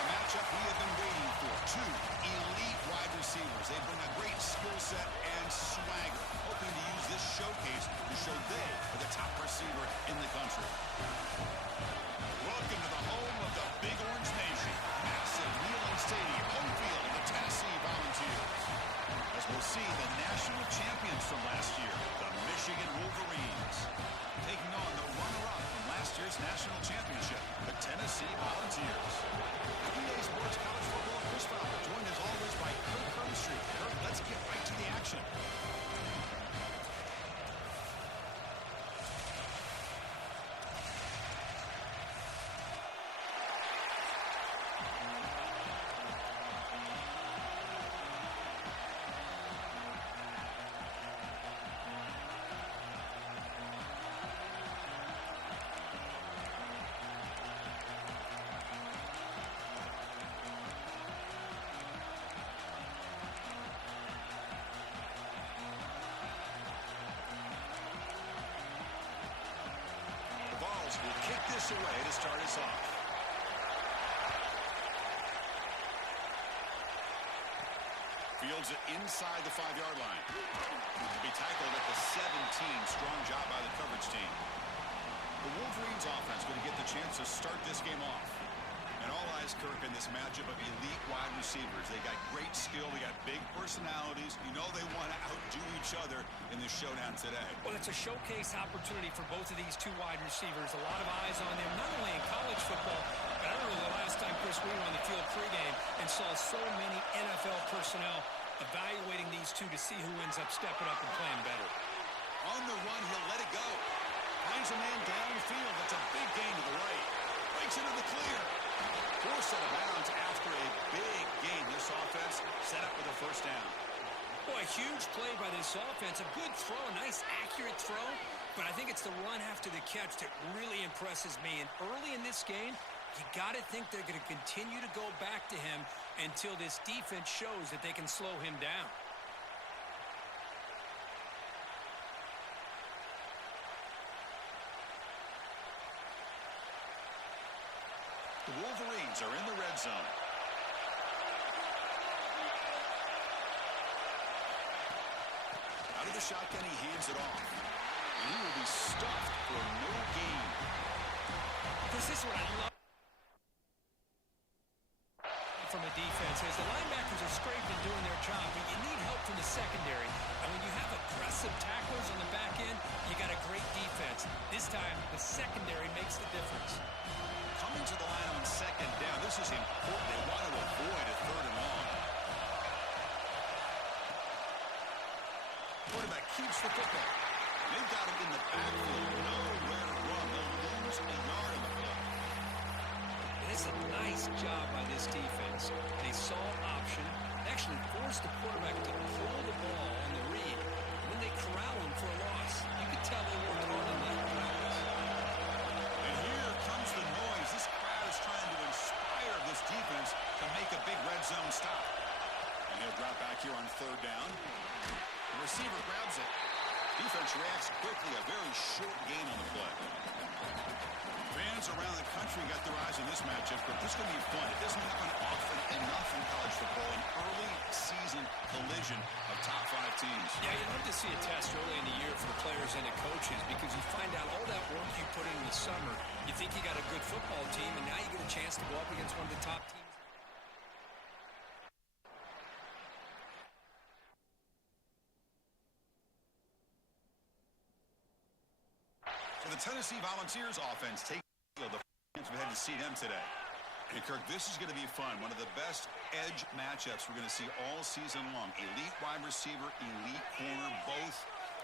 a matchup we have been waiting for. Two elite wide receivers. They bring a great skill set and swagger, hoping to use this showcase to show they are the top receiver in the country. Welcome to the home of the Big Orange Nation. Massive Wheeling Stadium, home field of the Tennessee Volunteers. As we'll see, the national champions from last year, the Michigan Wolverines, taking on the runner-up from last year's national championship, the Tennessee Volunteers. EA Sports College Football, Chris Fowler, joined as always by Kirk Hermstreet. Kirk, let's get right to the action. Will kick this away to start us off. Fields it inside the 5-yard line. To be tackled at the 17. Strong job by the coverage team. The Wolverines offense going to get the chance to start this game off. And all eyes, Kirk, in this matchup of elite wide receivers. They got great skill. They got big personalities. You know they want to outdo each other in this showdown today. Well, it's a showcase opportunity for both of these two wide receivers. A lot of eyes on them, not only in college football, but I remember the last time, Chris, we were on the field pregame and saw so many NFL personnel evaluating these two to see who ends up stepping up and playing better. On the run, he'll let it go. Finds a man downfield. That's a big gain to the right. Breaks into the clear. Forced out of bounds after a big game. This offense set up with a first down. Boy, a huge play by this offense. A good throw, a nice accurate throw. But I think it's the run after the catch that really impresses me. And early in this game, you got to think they're going to continue to go back to him until this defense shows that they can slow him down. The Wolverines are in the red zone. Out of the shotgun, he hands it off. And he will be stuffed for no gain. This is what I love from a defense is the linebackers are scraping and doing their job, but you need help from the secondary. And when you have aggressive tacklers on the back end, you got a great defense. This time, the secondary makes the difference. Coming to the line on second down. This is important. They want to avoid a 3rd and long. Quarterback keeps the football. They've got him in the backfield. Nowhere to run. They'll lose a yard in the play. It's a nice job by this defense. They saw option, actually forced the quarterback to pull the ball on the read. And then they corral him for a loss. You can tell they worked hard on that practice. And here comes the noise. This crowd is trying to inspire this defense to make a big red zone stop. And he'll drop back here on 3rd down. The receiver grabs it. Defense reacts quickly. A very short gain on the play. Fans around the country got their eyes on this matchup, but this is going to be fun. It doesn't happen often enough in college football, an early season collision of top 5 teams. Yeah, you love to see a test early in the year for the players and the coaches because you find out all that work you put in the summer. You think you got a good football team, and now you get a chance to go up against one of the top teams. The Tennessee Volunteers offense takes the field. We had to see them today. And Kirk, this is going to be fun. One of the best edge matchups we're going to see all season long. Elite wide receiver, elite corner, both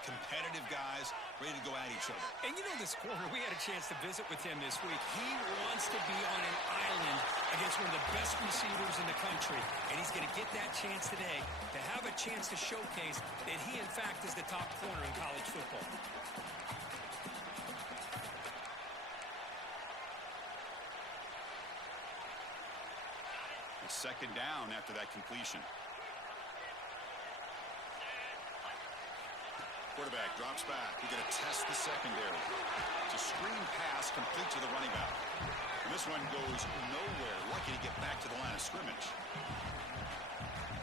competitive guys ready to go at each other. And you know this corner, we had a chance to visit with him this week. He wants to be on an island against one of the best receivers in the country. And he's going to get that chance today to have a chance to showcase that he, in fact, is the top corner in college football. Second down after that completion. quarterback drops back. He's going to test the secondary. It's a screen pass complete to the running back. And this one goes nowhere. Lucky to get back to the line of scrimmage.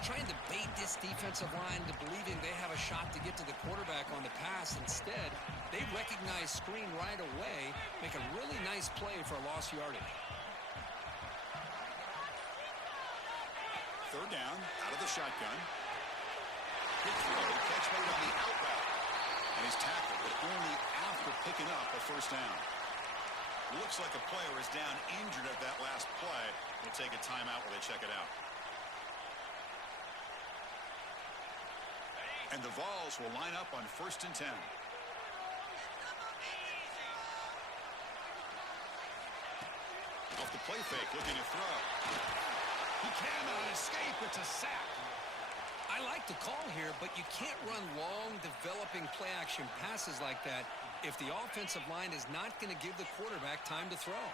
Trying to bait this defensive line to believing they have a shot to get to the quarterback on the pass. Instead, they recognize screen right away, make a really nice play for lost yardage. Third down, out of the shotgun. Big throw, catch made on the out route. And he's tackled, but only after picking up a first down. Looks like a player is down injured at that last play. We'll take a timeout while they check it out. And the Vols will line up on 1st and 10. Off the play fake, looking to throw. He cannot escape. It's a sack. I like the call here, but you can't run long, developing play-action passes like that if the offensive line is not going to give the quarterback time to throw.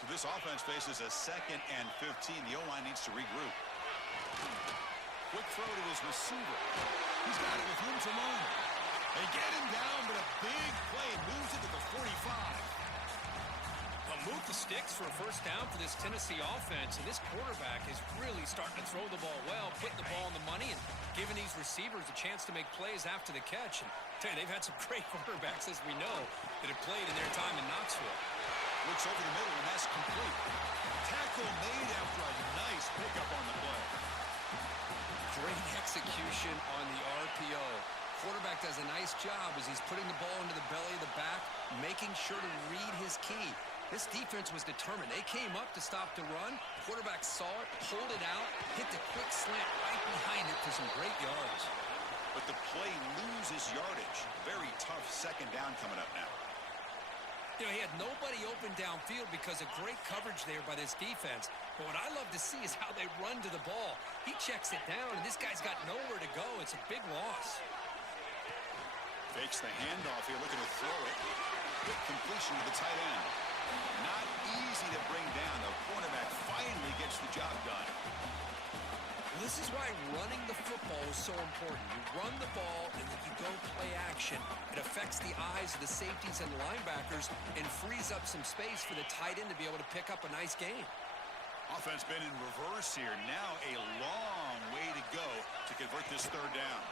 So this offense faces a 2nd and 15. The O-line needs to regroup. Quick throw to his receiver. He's got it with room to run. They get him down, but a big play moves it to the 45. They'll move the sticks for a first down for this Tennessee offense, and this quarterback is really starting to throw the ball well, putting the ball on the money, and giving these receivers a chance to make plays after the catch. And tell you, they've had some great quarterbacks, as we know, that have played in their time in Knoxville. Looks over the middle, and that's complete. Tackle made after a nice pickup on the play. Great execution on the RPO. Quarterback does a nice job as he's putting the ball into the belly of the back, making sure to read his key. This defense was determined. They came up to stop the run. Quarterback saw it, pulled it out, hit the quick slant right behind it for some great yards. But the play loses yardage. Very tough second down coming up now. You know, he had nobody open downfield because of great coverage there by this defense. But what I love to see is how they run to the ball. He checks it down, and this guy's got nowhere to go. It's a big loss. Fakes the handoff here, looking to throw it. Quick completion to the tight end. Not easy to bring down. The cornerback finally gets the job done. This is why running the football is so important. You run the ball, and then you go play action. It affects the eyes of the safeties and linebackers and frees up some space for the tight end to be able to pick up a nice game. Offense been in reverse here. Now a long way to go to convert this third down.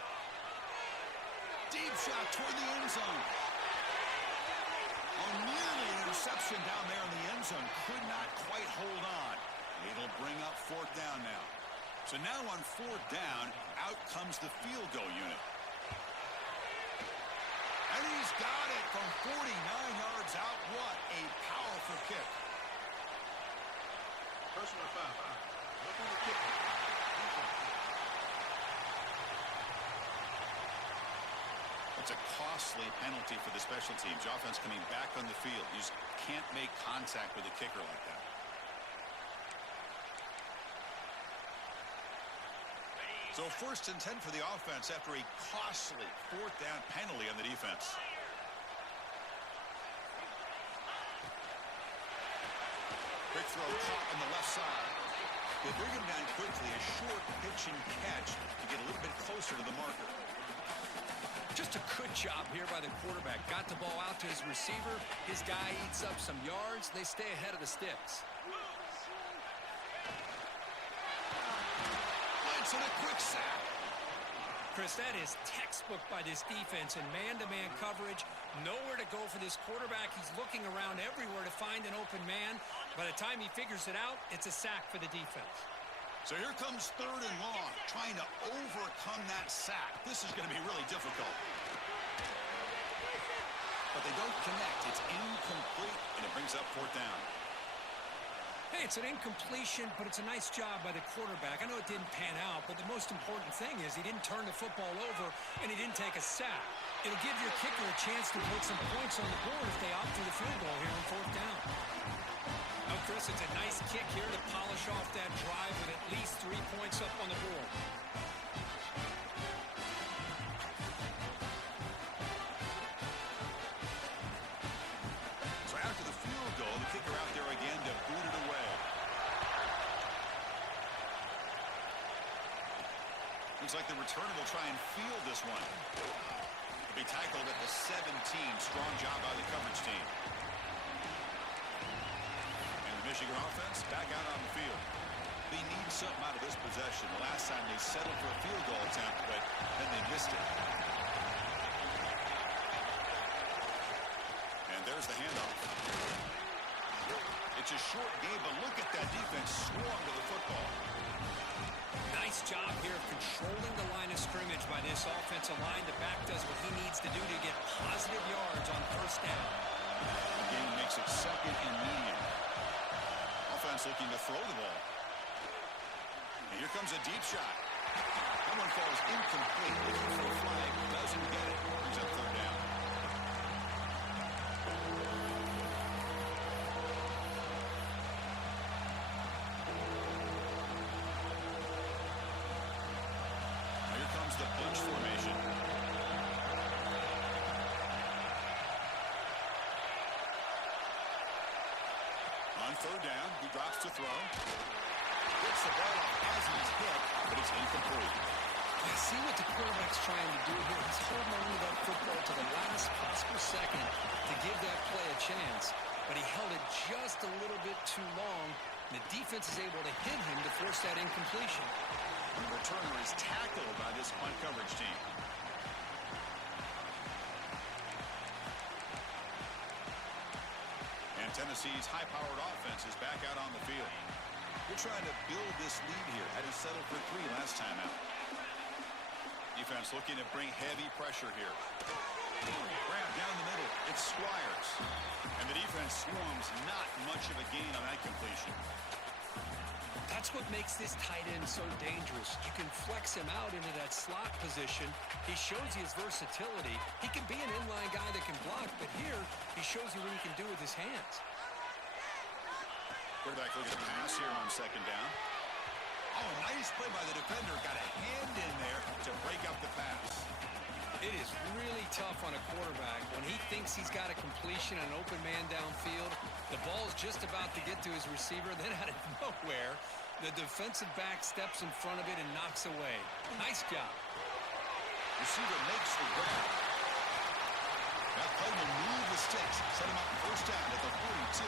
Deep shot toward the end zone. Oh, nearly an interception down there in the end zone. Could not quite hold on. It'll bring up 4th down now. So now on 4th down, out comes the field goal unit. And he's got it from 49 yards out. What a powerful kick. Personal foul. Looking to kick. It's a costly penalty for the special teams. Offense coming back on the field. You just can't make contact with a kicker like that. So 1st and 10 for the offense after a costly 4th down penalty on the defense. Quick throw caught on the left side. They bring him down quickly. A short pitch and catch to get a little bit closer to the marker. Just a good job here by the quarterback. Got the ball out to his receiver. His guy eats up some yards. They stay ahead of the sticks. And a quick sack. Chris, that is textbook by this defense in man-to-man coverage. Nowhere to go for this quarterback. He's looking around everywhere to find an open man. By the time he figures it out, it's a sack for the defense. So here comes 3rd and long, trying to overcome that sack. This is going to be really difficult. But they don't connect. It's incomplete, and it brings up 4th down. Hey, it's an incompletion, but it's a nice job by the quarterback. I know it didn't pan out, but the most important thing is he didn't turn the football over, and he didn't take a sack. It'll give your kicker a chance to put some points on the board if they opt for the field goal here on 4th down. Now, Chris, it's a nice kick here to polish off that drive with at least 3 points up on the board. So after the field goal, the kicker out there again to boot it away. Looks like the returner will try and field this one. Be tackled at the 17. Strong job by the coverage team. And the Michigan offense back out on the field. They need something out of this possession. The last time they settled for a field goal attempt, but then they missed it. And there's the handoff. It's a short game, but look at that defense swarm to the football. Nice job here of controlling the line of scrimmage by this offensive line. The back does what he needs to do to get positive yards on first down. The game makes it second and medium. Offense looking to throw the ball. And here comes a deep shot. That one falls incomplete. Looking for a flag. Doesn't get it. Brings up third down. The bunch formation. On third down, he drops to throw. Gets the ball off as he's hit, but it's incomplete. I see what the quarterback's trying to do here. He's holding on to that football to the last possible second to give that play a chance, but he held it just a little bit too long. The defense is able to hit him to force that incompletion. The returner is tackled by this punt coverage team. And Tennessee's high-powered offense is back out on the field. They're trying to build this lead here. Had to settle for 3 last time out. Defense looking to bring heavy pressure here. Grab down the middle. It's Squires. And the defense swarms. Not much of a gain on that completion. That's what makes this tight end so dangerous. You can flex him out into that slot position. He shows you his versatility. He can be an inline guy that can block, but here he shows you what he can do with his hands. Quarterback looking to pass here on second down. Oh, nice play by the defender. Got a hand in there to break up the pass. It is really tough on a quarterback when he thinks he's got a completion, an open man downfield. The ball's just about to get to his receiver. Then out of nowhere, the defensive back steps in front of it and knocks away. Nice job. Receiver makes the grab. That play will move the sticks. Set him up first down at the 42.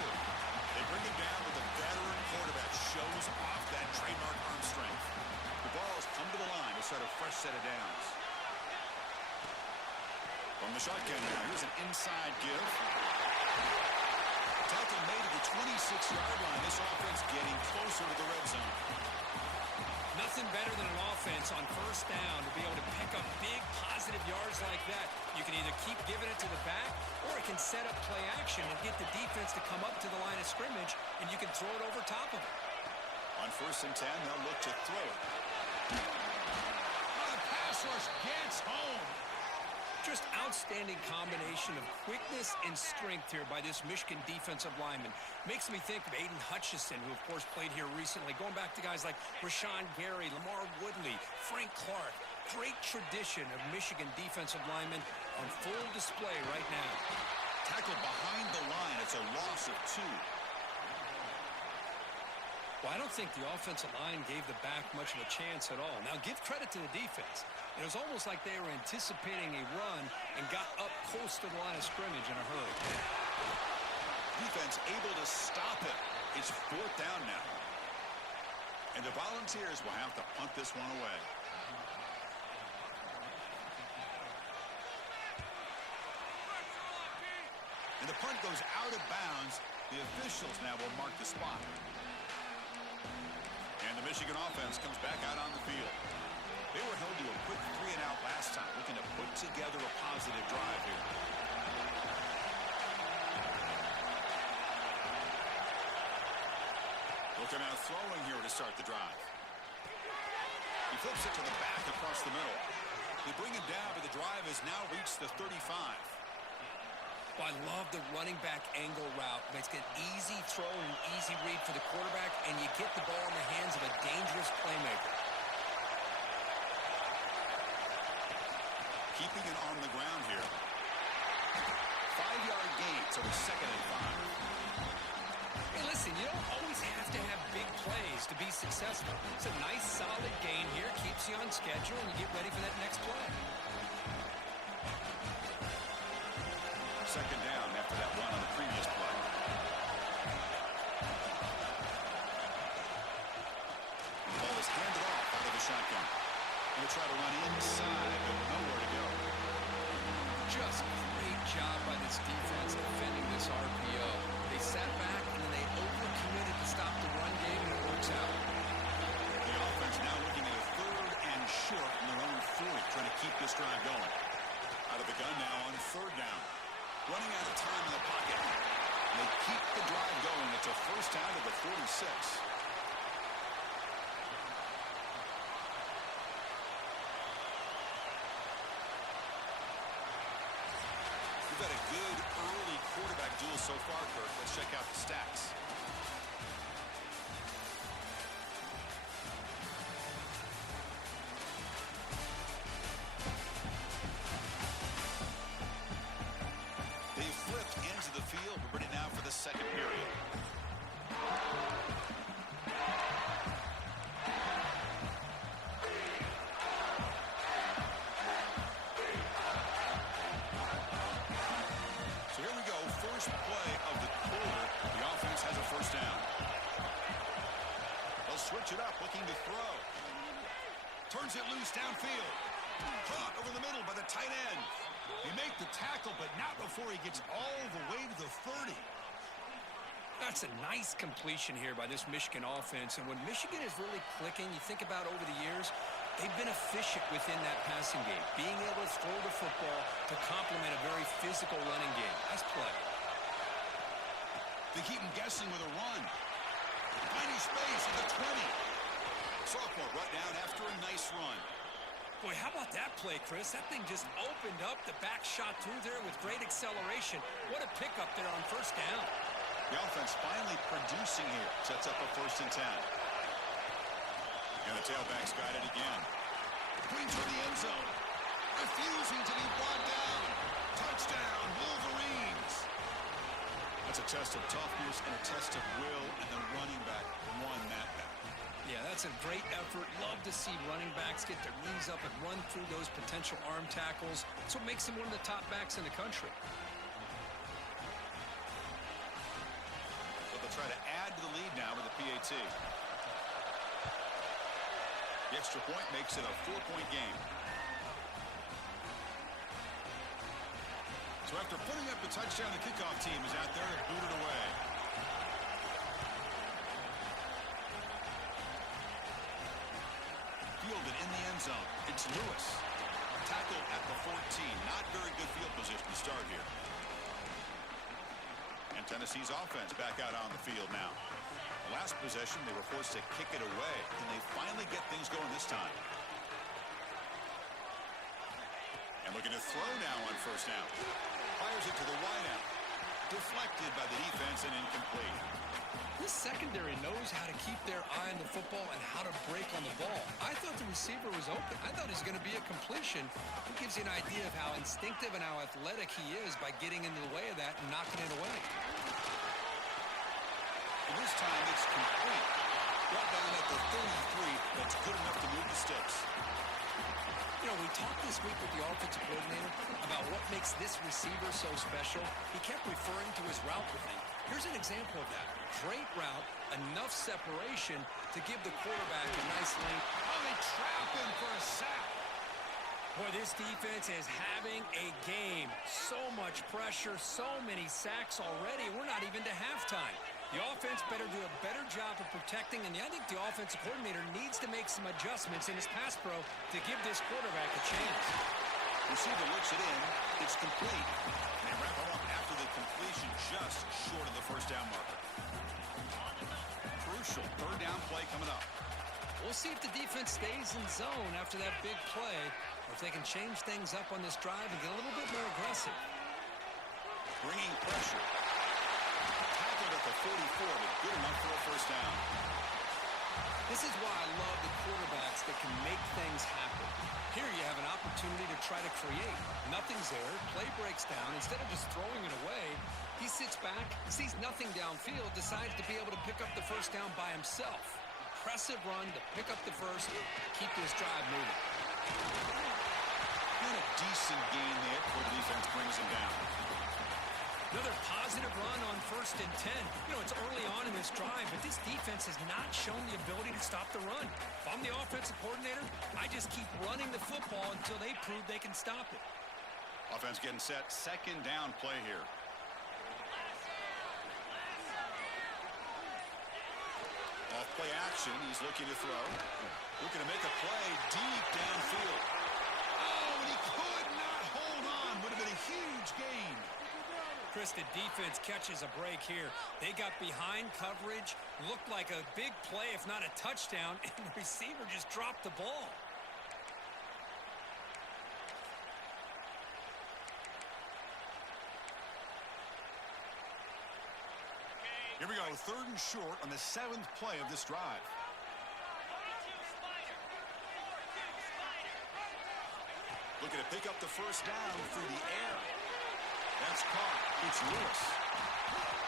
They bring him down, but the veteran quarterback shows off that trademark arm strength. The ball's come to the line to start a fresh set of downs. From the shotgun now, here's an inside give. Tackle made at the 26-yard line. This offense getting closer to the red zone. Nothing better than an offense on first down to be able to pick up big positive yards like that. You can either keep giving it to the back, or it can set up play action and get the defense to come up to the line of scrimmage, and you can throw it over top of it. On first and 10, they'll look to throw it. Oh, the pass rush gets home. Just outstanding combination of quickness and strength here by this Michigan defensive lineman. Makes me think of Aiden Hutchinson, who, of course, played here recently. Going back to guys like Rashawn Gary, Lamar Woodley, Frank Clark. Great tradition of Michigan defensive linemen on full display right now. Tackled behind the line. It's a loss of 2. Well, I don't think the offensive line gave the back much of a chance at all. Now, give credit to the defense. It was almost like they were anticipating a run and got up close to the line of scrimmage in a hurry. Defense able to stop it. It's fourth down now. And the Volunteers will have to punt this one away. And the punt goes out of bounds. The officials now will mark the spot. And the Michigan offense comes back out on the field. They were held to a quick 3-and-out last time, looking to put together a positive drive here. Looking at throwing here to start the drive. He flips it to the back across the middle. They bring him down, but the drive has now reached the 35. Well, I love the running back angle route. Makes it an easy throw and an easy read for the quarterback, and you get the ball in the hands of a dangerous playmaker. Keeping it on the ground here. 5-yard gain, so it's second and 5. Hey, listen, you don't always have to have big plays to be successful. It's a nice, solid gain here. Keeps you on schedule, and you get ready for that next play. keep the drive going. It's a first down to the 46. We've had a good early quarterback duel so far, Kirk. Let's check out the stats. They've flipped into the field. We're ready now for the second period. So here we go. First play of the quarter. The offense has a first down. They'll switch it up, looking to throw. Turns it loose downfield. Caught over the middle by the tight end. He make the tackle, but not before he gets all the way to the 30. That's a nice completion here by this Michigan offense. And when Michigan is really clicking, you think about over the years, they've been efficient within that passing game, being able to throw the football to complement a very physical running game. Nice play. They keep him guessing with a run. Tiny space at the 20. Sophomore right down after a nice run. Boy, how about that play, Chris? That thing just opened up. The back shot through there with great acceleration. What a pickup there on first down. The offense finally producing here. Sets up a 1st and 10. And the tailback's got it again. Brings for the end zone. Refusing to be brought down. Touchdown, Wolverines. That's a test of toughness and a test of will, and the running back won that battle. Yeah, that's a great effort. Love to see running backs get their knees up and run through those potential arm tackles. That's what makes him one of the top backs in the country. So they'll try to add to the lead now with a PAT. The extra point makes it a 4-point game. So after putting up the touchdown, the kickoff team is out there to boot it away. Fielded in the end zone. It's Lewis. Tackled at the 14. Not very good field position to start here. And Tennessee's offense back out on the field now. The last possession, they were forced to kick it away. And they finally get things going this time. And looking to throw now on first down. Fires it to the wideout. Deflected by the defense and incomplete. This secondary knows how to keep their eye on the football and how to break on the ball. I thought the receiver was open. I thought it was going to be a completion. It gives you an idea of how instinctive and how athletic he is by getting into the way of that and knocking it away. And this time it's complete. Brought down at the 33. That's good enough to move the sticks. You know, we talked this week with the offensive coordinator about what makes this receiver so special. He kept referring to his route running. Here's an example of that. Great route, enough separation to give the quarterback a nice length. Oh, they trap him for a sack. Boy, this defense is having a game. So much pressure, so many sacks already. We're not even to halftime. The offense better do a better job of protecting, and I think the offensive coordinator needs to make some adjustments in his pass pro to give this quarterback a chance. Receiver looks it in. It's complete. And they wrap him up after the completion just short of the first down marker. Crucial 3rd down play coming up. We'll see if the defense stays in zone after that big play, or if they can change things up on this drive and get a little bit more aggressive. Bringing pressure. Tackled at the 44, but good enough for a first down. This is why I love the quarterbacks that can make things happen. Here you have an opportunity to try to create. Nothing's there. Play breaks down. Instead of just throwing it away, he sits back, sees nothing downfield, decides to be able to pick up the first down by himself. Impressive run to pick up the first, keep this drive moving. And a decent gain there before the defense brings him down. Another positive run on 1st and 10. You know, it's early on in this drive, but this defense has not shown the ability to stop the run. If I'm the offensive coordinator, I just keep running the football until they prove they can stop it. Offense getting set. 2nd down play here. Off play action. He's looking to throw. Looking to make a play deep downfield. Oh, and he could not hold on. Would have been a huge gain. Chris, the defense catches a break here. They got behind coverage, looked like a big play, if not a touchdown, and the receiver just dropped the ball. Here we go, 3rd and short on the 7th play of this drive. Looking to pick up the first down through the air. That's caught. It's Lewis.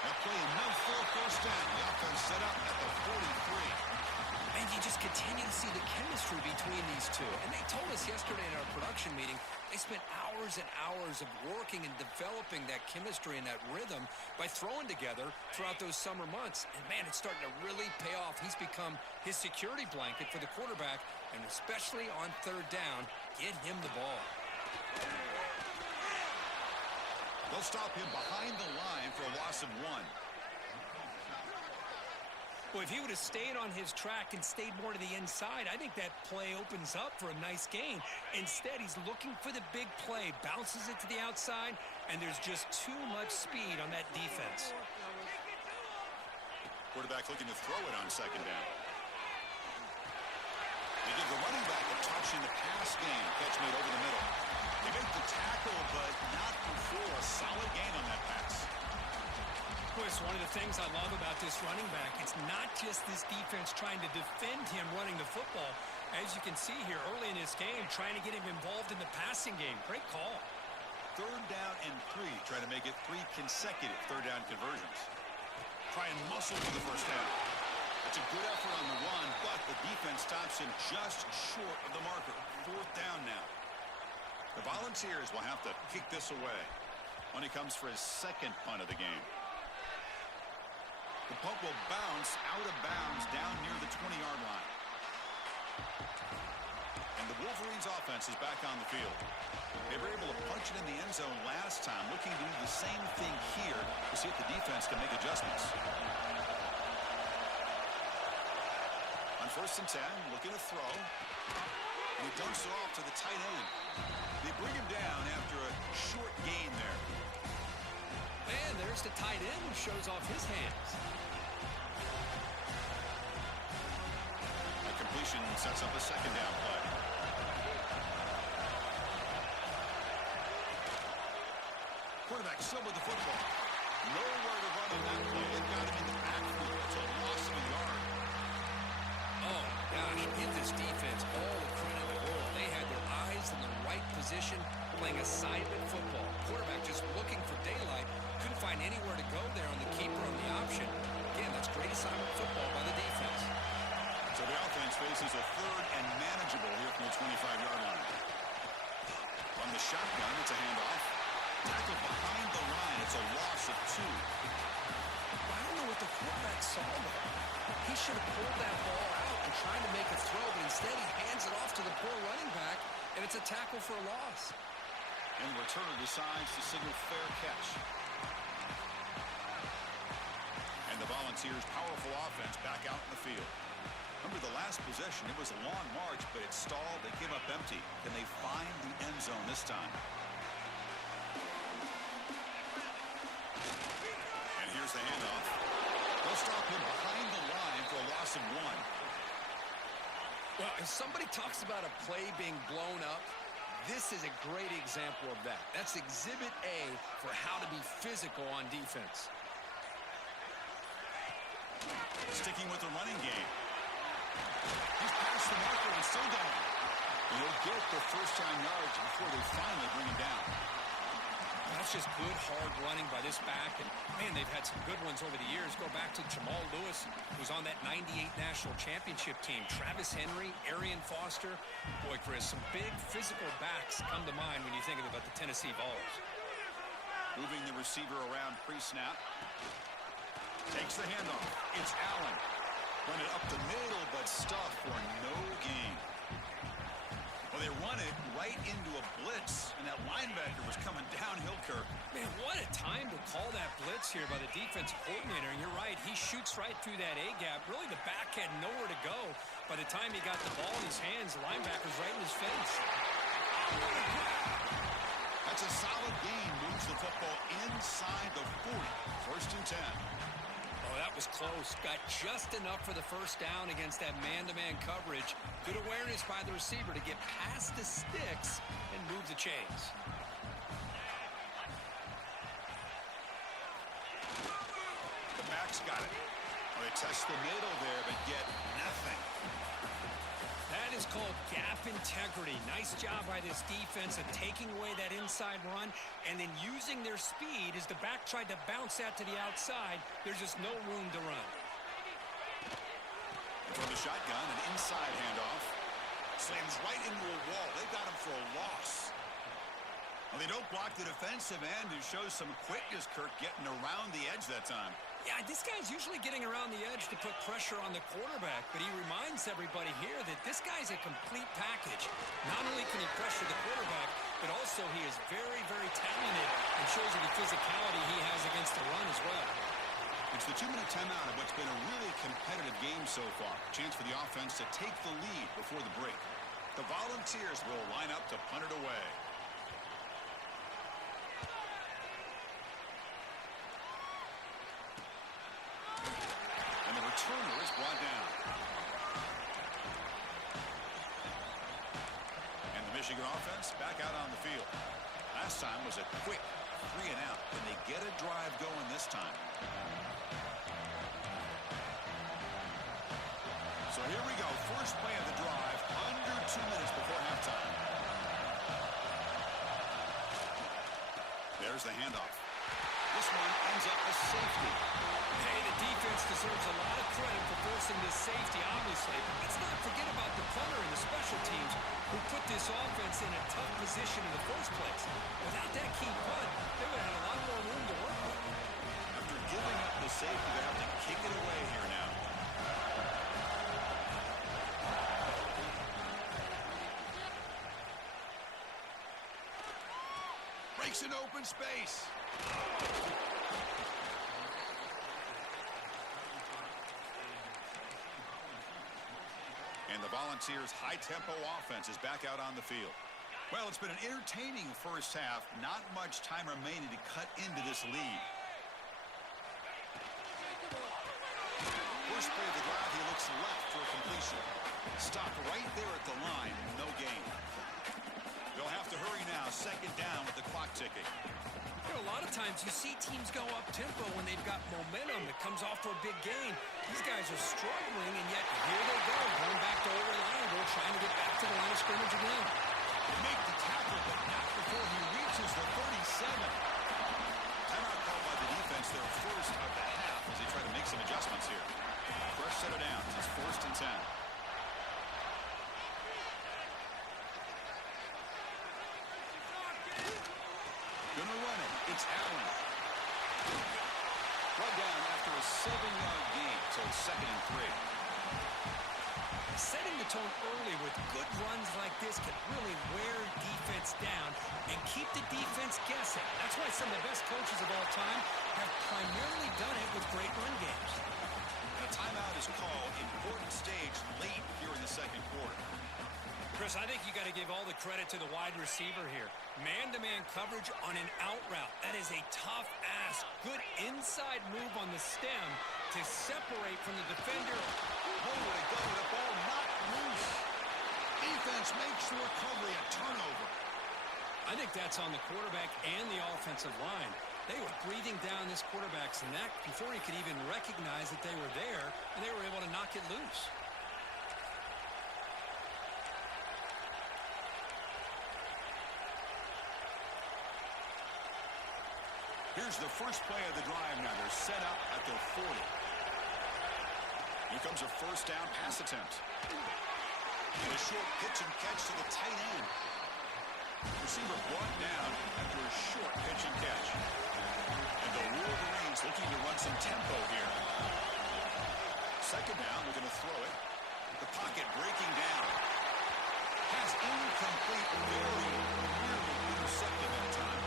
That play enough for a first down. The offense set up at the 43. And you just continue to see the chemistry between these two. And they told us yesterday in our production meeting, they spent hours and hours of working and developing that chemistry and that rhythm by throwing together throughout those summer months. And, man, it's starting to really pay off. He's become his security blanket for the quarterback, and especially on 3rd down, get him the ball. They'll stop him behind the line for a loss of 1. Well, if he would have stayed on his track and stayed more to the inside, I think that play opens up for a nice gain. Instead, he's looking for the big play, bounces it to the outside, and there's just too much speed on that defense. Quarterback looking to throw it on 2nd down. They give the running back a touch in the pass game. Catch made over the middle. They make the tackle, but not before a solid gain on that pass. It's one of the things I love about this running back. It's not just this defense trying to defend him running the football. As you can see here early in this game, trying to get him involved in the passing game. Great call. 3rd down and 3. Trying to make it 3 consecutive 3rd down conversions. Try and muscle for the first down. That's a good effort on the run, but the defense stops him just short of the marker. 4th down now. The Volunteers will have to kick this away when he comes for his 2nd punt of the game. The punt will bounce out of bounds down near the 20-yard line. And the Wolverines offense is back on the field. They were able to punch it in the end zone last time, looking to do the same thing here to see if the defense can make adjustments. On 1st and 10, looking to throw. And he dumps it off to the tight end. They bring him down after a short gain there. And there's the tight end who shows off his hands. That completion sets up a 2nd down play. Quarterback still with the football. Nowhere to run on that play. They've got him in the backfield. It's a loss of a yard. Oh, gosh, give this defense all the credit in the world. They had their eyes in the right position, playing assignment football. Quarterback just looking for daylight. Couldn't find anywhere to go there on the keeper on the option. Again, that's great assignment football by the defense. So the offense faces a 3rd and manageable here from the 25-yard line. On the shotgun, it's a handoff. Tackle behind the line. It's a loss of 2. I don't know what the quarterback saw there. He should have pulled that ball out and tried to make a throw, but instead he hands it off to the poor running back, and it's a tackle for a loss. And the returner decides to signal fair catch. And the Volunteers' powerful offense back out in the field. Remember the last possession, it was a long march, but it stalled. They came up empty. Can they find the end zone this time? And here's the handoff. They'll stop him behind the line for a loss of 1. Well, if somebody talks about a play being blown up, this is a great example of that. That's exhibit A for how to be physical on defense. Sticking with the running game. He's past the marker and still going. He'll get the first-time yards before they finally bring him down. That's just good, hard running by this back. And, man, they've had some good ones over the years. Go back to Jamal Lewis, who's on that 98 National Championship team. Travis Henry, Arian Foster. Boy, Chris, some big physical backs come to mind when you think about the Tennessee Vols. Moving the receiver around pre-snap. Takes the handoff. It's Allen. Run it up the middle, but stuffed for no gain. Well, they run it right into a blitz, and that linebacker was coming downhill, Kirk. Man, what a time to call that blitz here by the defensive coordinator. And you're right, he shoots right through that A-gap. Really, the back had nowhere to go. By the time he got the ball in his hands, the linebacker's right in his face. That's It's a solid gain. Moves the football inside the 40. First and 10. Oh, that was close. Got just enough for the first down against that man-to-man coverage. Good awareness by the receiver to get past the sticks and move the chains. The back's got it. Oh, they test the middle there, but get nothing. That is called gap integrity. Nice job by this defense of taking away that inside run and then using their speed as the back tried to bounce that to the outside. There's just no room to run. From the shotgun, an inside handoff. Slams right into a wall. They got him for a loss. Well, they don't block the defensive end, who shows some quickness, Kirk, getting around the edge that time. Yeah, this guy's usually getting around the edge to put pressure on the quarterback, but he reminds everybody here that this guy's a complete package. Not only can he pressure the quarterback, but also he is very, very talented and shows you the physicality he has against the run as well. It's the 2-minute timeout of what's been a really competitive game so far. Chance for the offense to take the lead before the break. The Volunteers will line up to punt it away. And the returner is brought down. And the Michigan offense back out on the field. Last time was a quick 3-and-out. Can they get a drive going this time? So here we go. First play of the drive, under 2 minutes before halftime. There's the handoff. This one ends up a safety. Hey, the defense deserves a lot of credit for forcing this safety, obviously. But let's not forget about the punter and the special teams who put this offense in a tough position in the first place. Without that key punt, they would have had a lot more room to work with. After giving up the safety, they have to kick it away here now. Breaks an open space. And the Volunteers' high-tempo offense is back out on the field. Well, it's been an entertaining first half. Not much time remaining to cut into this lead. First play of the drive, he looks left for a completion. Stopped right there at the line, no gain. They'll have to hurry now, second down with the clock ticking. You know, a lot of times you see teams go up-tempo when they've got momentum that comes off for a big gain. These guys are struggling, and yet here they go, going back to over-reliable, trying to get back to the line of scrimmage again. They make the tackle, but not before he reaches the 37. Timeout called by the defense, their first of the half, as they try to make some adjustments here. Fresh set of downs. It's first and 10. Gonna run it. It's Allen. Brought down after a 7-yard gain, so it's second and 3. Setting the tone early with good runs like this can really wear defense down and keep the defense guessing. That's why some of the best coaches of all time have primarily done it with great run games. And a timeout is called. Important stage late here in the second quarter. Chris, I think you got to give all the credit to the wide receiver here. Man-to-man coverage on an out route. That is a tough ask. Good inside move on the stem to separate from the defender. Nowhere to go. The ball not loose. Defense makes the recovery a turnover. I think that's on the quarterback and the offensive line. They were breathing down this quarterback's neck before he could even recognize that they were there, and they were able to knock it loose. Here's the first play of the drive now. They're set up at their 40. Here comes a first down pass attempt. And a short pitch and catch to the tight end. Receiver brought down after a short pitch and catch. And the Wolverines looking to run some tempo here. Second down, they're going to throw it. The pocket breaking down. Pass incomplete, very nearly intercepted that time.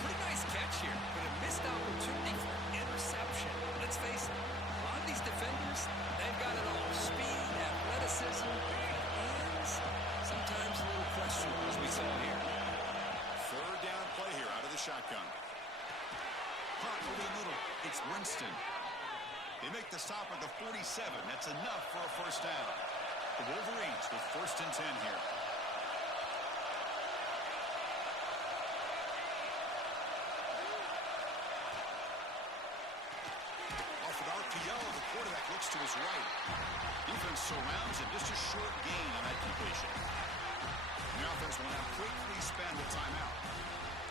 Pretty nice catch here, but a missed opportunity for interception. Let's face it, a lot of these defenders, they've got it all. Speed, athleticism, and sometimes a little questionable, as we saw here. Third down Johnston. They make the stop at the 47. That's enough for a first down. The Wolverines with 1st and 10 here. Off an RPO, the quarterback looks to his right. Defense surrounds him. Just a short gain on that completion. The offense will now quickly spend the timeout.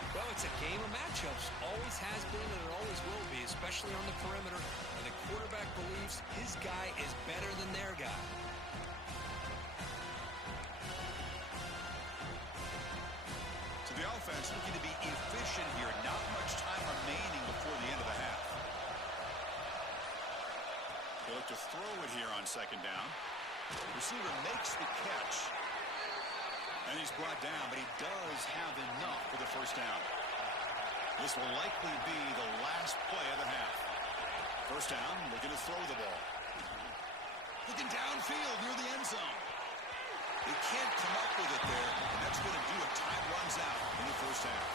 Well, it's a game of matchups. Always has been and it always will be, especially on the perimeter. And the quarterback believes his guy is better than their guy. So the offense looking to be efficient here. Not much time remaining before the end of the half. They look to throw it here on 2nd down. The receiver makes the catch. And he's brought down, but he does have enough for the first down. This will likely be the last play of the half. First down, looking to throw the ball. Looking downfield near the end zone. They can't come up with it there, and that's going to do it. Time runs out in the first half.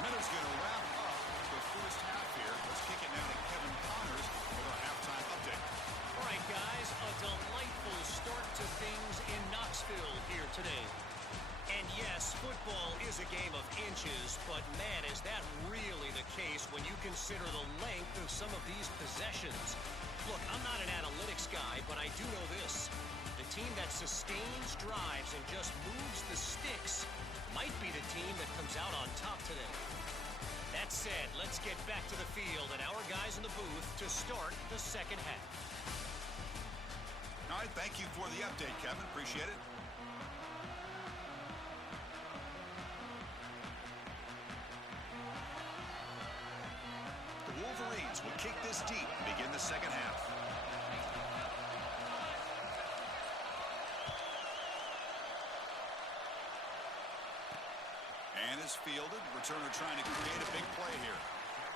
Miller's going to wrap up the first half here. Let's kick it now to Kevin Connors with our halftime update. All right, guys, a delightful start to things in Knoxville here today. And yes, football is a game of inches, but man, is that really the case when you consider the length of some of these possessions. Look, I'm not an analytics guy, but I do know this. The team that sustains drives and just moves the sticks might be the team that comes out on top today. That said, let's get back to the field and our guys in the booth to start the second half. All right, thank you for the update, Kevin. Appreciate it. The Wolverines will kick this deep and begin the second half. And is fielded. Returner trying to create a big play here.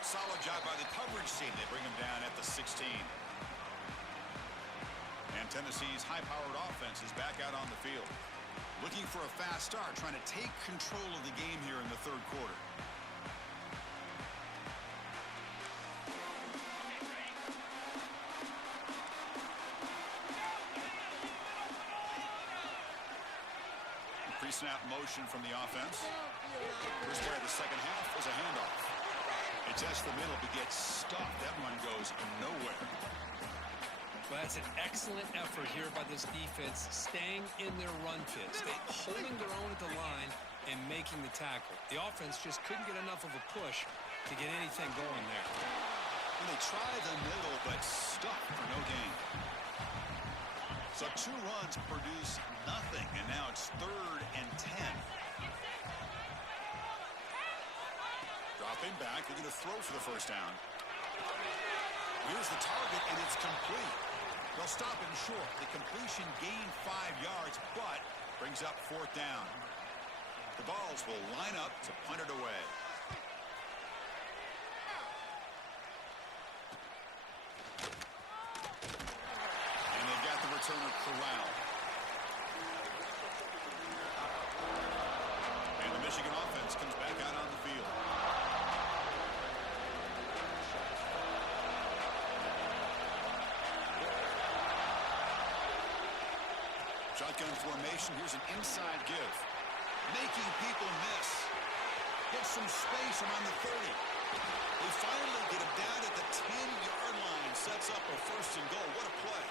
Solid job by the coverage team. They bring him down at the 16. And Tennessee's high-powered offense is back out on the field. Looking for a fast start, trying to take control of the game here in the third quarter. Pre-snap motion from the offense. First play of the second half is a handoff. It tests the middle, but gets stuffed. That one goes nowhere. Well, that's an excellent effort here by this defense, staying in their run fit, holding their own at the line and making the tackle. The offense just couldn't get enough of a push to get anything going there. And they try the middle, but stuffed for no gain. So 2 runs produce nothing, and now it's 3rd and 10. Dropping back, they're going to throw for the first down. Here's the target, and it's complete. They'll stop him short. The completion gained 5 yards, but brings up 4th down. The Vols will line up to punt it away. And they've got the returner corralled. And the Michigan offense comes back out on the field. Shotgun formation. Here's an inside give. Making people miss. Gets some space around the 30. They finally get him down at the 10-yard line. Sets up a 1st and goal. What a play.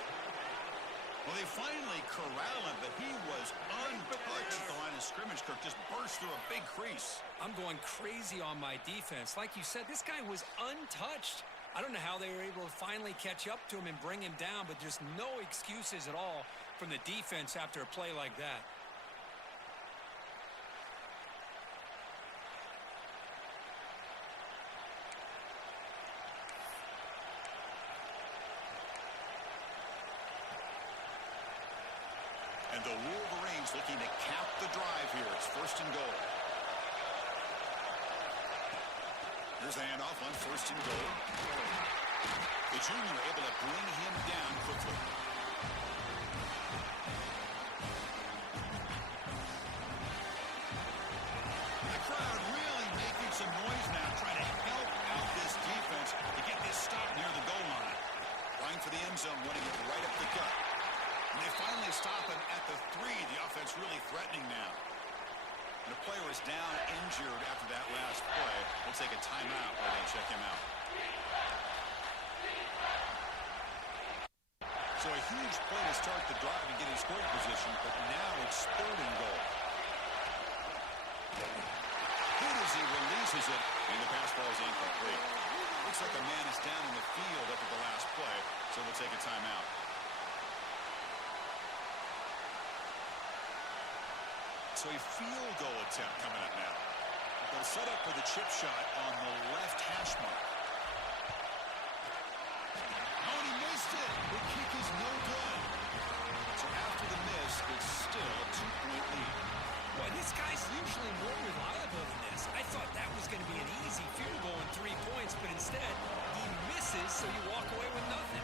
Well, they finally corral him, but he was untouched at the line of scrimmage. Kirk just burst through a big crease. I'm going crazy on my defense. Like you said, this guy was untouched. I don't know how they were able to finally catch up to him and bring him down, but just no excuses at all from the defense after a play like that. And the Wolverines looking to cap the drive here. It's 1st and goal. Here's the handoff on 1st and goal. The junior able to bring him down quickly. The crowd really making some noise now, trying to help out this defense to get this stop near the for the end zone, running it right up the gut. And they finally stop him at the 3. The offense really threatening now. And the player is down injured after that last play. We'll take a timeout while they check him out. So a huge play to start the drive and get in scoring position, but now it's 3rd and goal. Good as he releases it, and the pass ball is incomplete. Looks like a man is down in the field after the last play, so we'll take a timeout. So a field goal attempt coming up now. They'll set up for the chip shot on the left hash mark. Oh, and he missed it. The kick is no good. So after the miss, it's still a 2-point lead. Boy, this guy's usually more reliable than this. I thought that was going to be an easy field goal in 3 points, but instead, he misses, so you walk away with nothing.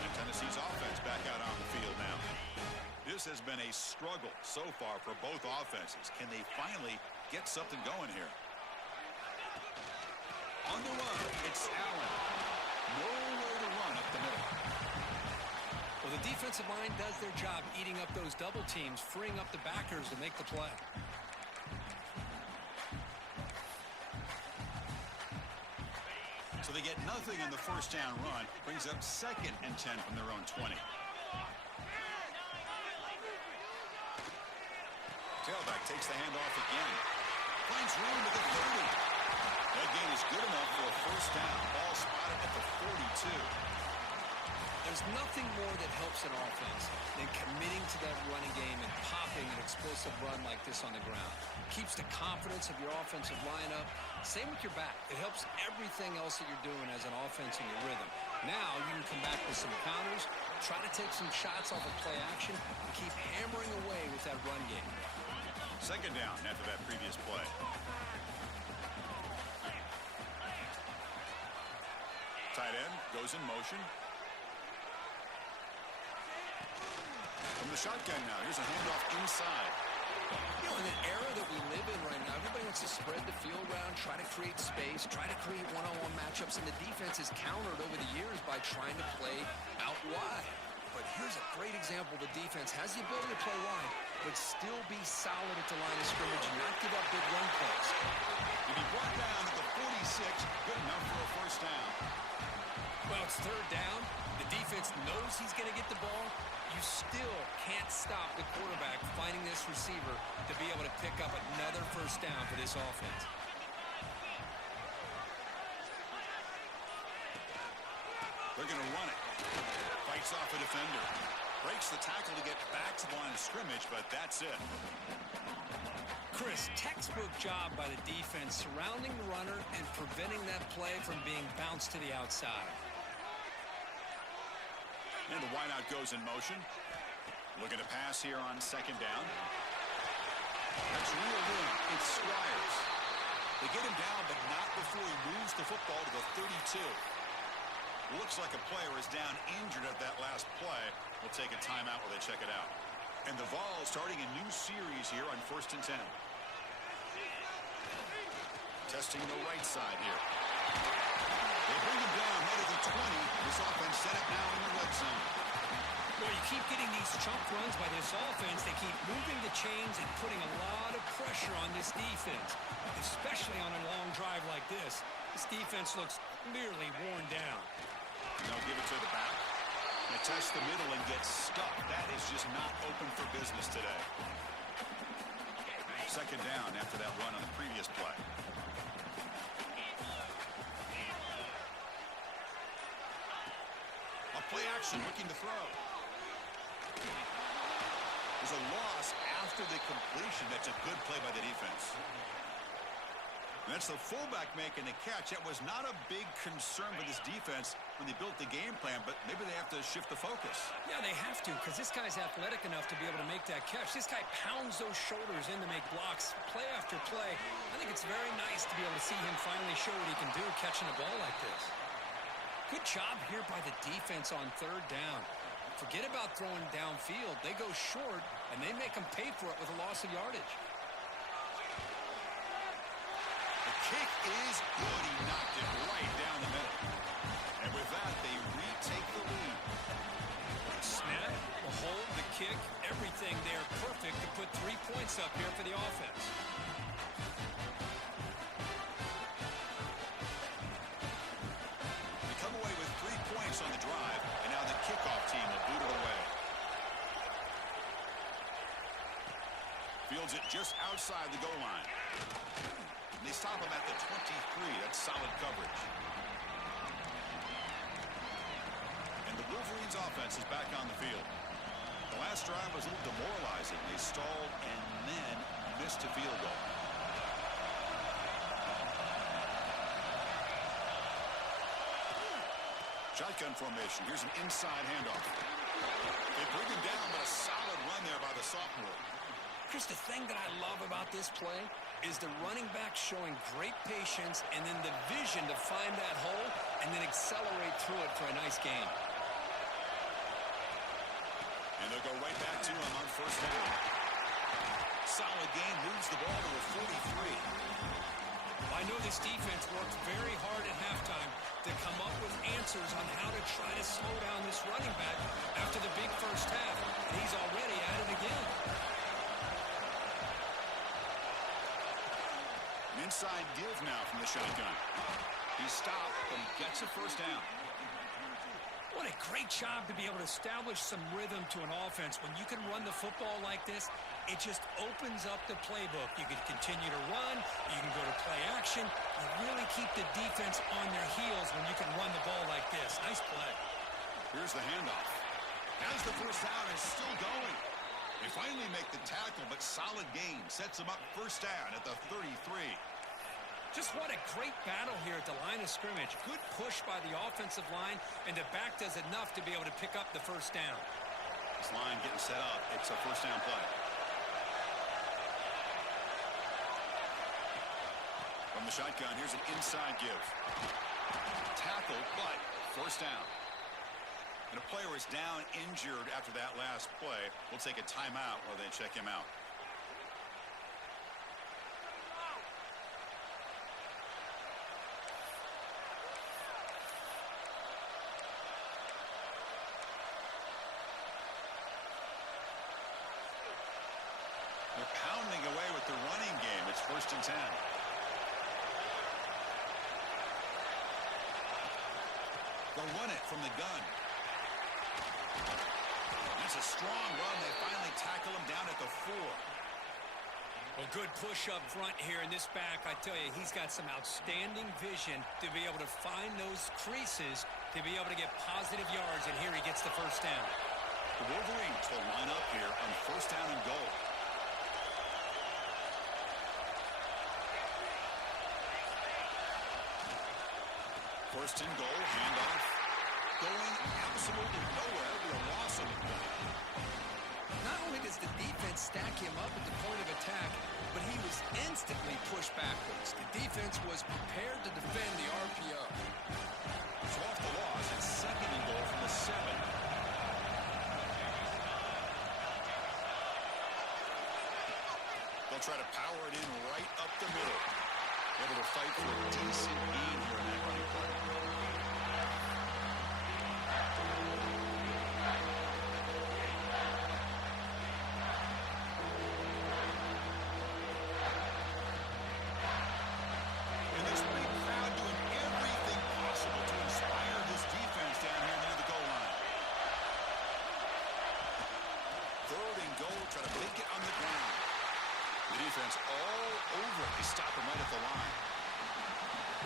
And Tennessee's offense back out on the field now. This has been a struggle so far for both offenses. Can they finally get something going here? On the run, it's Allen. Nowhere to run up the middle. Well, the defensive line does their job eating up those double teams, freeing up the backers to make the play. So they get nothing on the first down run. Brings up 2nd and 10 from their own 20. Tailback takes the handoff again. Finds room at the 30. That gain is good enough for a first down. Ball spotted at the 42. There's nothing more that helps an offense than committing to that running game and popping an explosive run like this on the ground. Keeps the confidence of your offensive line up. Same with your back. It helps everything else that you're doing as an offense in your rhythm. Now you can come back with some counters, try to take some shots off of play action, and keep hammering away with that run game. 2nd down after that previous play. Tight end goes in motion. From the shotgun now, here's a handoff inside. You know, in an era that we live in right now, everybody wants to spread the field around, try to create space, try to create one-on-one matchups, and the defense is countered over the years by trying to play out wide. But here's a great example. The defense has the ability to play wide, but still be solid at the line of scrimmage and not give up big run plays. He'll be brought down at the 46, good enough for a first down. Well, it's 3rd down. The defense knows he's going to get the ball. You still can't stop the quarterback finding this receiver to be able to pick up another first down for this offense. They're going to run it. Fights off a defender. Breaks the tackle to get back to the line of scrimmage, but that's it. Chris, textbook job by the defense surrounding the runner and preventing that play from being bounced to the outside. And the wideout goes in motion. Looking to pass here on 2nd down. That's reeled in. It's Squires. They get him down, but not before he moves the football to the 32. Looks like a player is down injured at that last play. We'll take a timeout while they check it out. And the Vols starting a new series here on 1st and 10. Testing the right side here. They bring him down right at the 20. This offense set up now in the red zone. Well, you keep getting these chunk runs by this offense. They keep moving the chains and putting a lot of pressure on this defense, especially on a long drive like this. This defense looks clearly worn down. And they'll give it to the back. They test the middle and get stuck. That is just not open for business today. 2nd down after that run on the previous play. A play action looking to throw. There's a loss after the completion. That's a good play by the defense. And that's the fullback making the catch. That was not a big concern for this defense when they built the game plan, but maybe they have to shift the focus. Yeah, they have to, because this guy's athletic enough to be able to make that catch. This guy pounds those shoulders in to make blocks play after play. I think it's very nice to be able to see him finally show what he can do catching a ball like this. Good job here by the defense on 3rd down. Forget about throwing downfield. They go short, and they make them pay for it with a loss of yardage. kick is good. He knocked it right down the middle. And with that, they retake the lead. Snap, the hold, the kick, everything there perfect to put 3 points up here for the offense. They come away with 3 points on the drive, and now the kickoff team will boot it away. Fields it just outside the goal line. And they stop him at the 23. That's solid coverage. And the Wolverines offense is back on the field. The last drive was a little demoralizing. They stalled and then missed a field goal. Shotgun formation. Here's an inside handoff. They bring him down, but a solid run there by the sophomore. Chris, the thing that I love about this play is the running back showing great patience and then the vision to find that hole and then accelerate through it for a nice gain. And they'll go right back to him on first down. Solid gain, moves the ball to a 43. I know this defense worked very hard at halftime to come up with answers on how to try to slow down this running back after the big first half, and he's already at it again. An inside give now from the shotgun. He stopped, but he gets a first down. What a great job to be able to establish some rhythm to an offense. When you can run the football like this, it just opens up the playbook. You can continue to run. You can go to play action. You really keep the defense on their heels when you can run the ball like this. Nice play. Here's the handoff. Has the first down and still going. They finally make the tackle, but solid gain sets them up first down at the 33. Just what a great battle here at the line of scrimmage. Good push by the offensive line, and the back does enough to be able to pick up the first down. This line getting set up. It's a first down play. From the shotgun, here's an inside give. Tackle, but first down. And a player is down injured after that last play. We'll take a timeout while they check him out. They're pounding away with the running game. It's first and 10. They'll run it from the gun. That's a strong run. They finally tackle him down at the 4. Well, good push up front here in this back. I tell you, he's got some outstanding vision to be able to find those creases to be able to get positive yards, and here he gets the first down. The Wolverines will line up here on first down and goal. First and goal, handoff. Going absolutely nowhere. It'll be a loss on the play. Not only does the defense stack him up at the point of attack, but he was instantly pushed backwards. The defense was prepared to defend the RPO. So off the loss, it's second and goal from the 7. They'll try to power it in right up the middle. Able to fight for a decent gain here in that running play. And this big crowd doing everything possible to inspire this defense down here near the goal line. Third and goal, try to make it on the ground. The defense all over it. They stop him right at the line.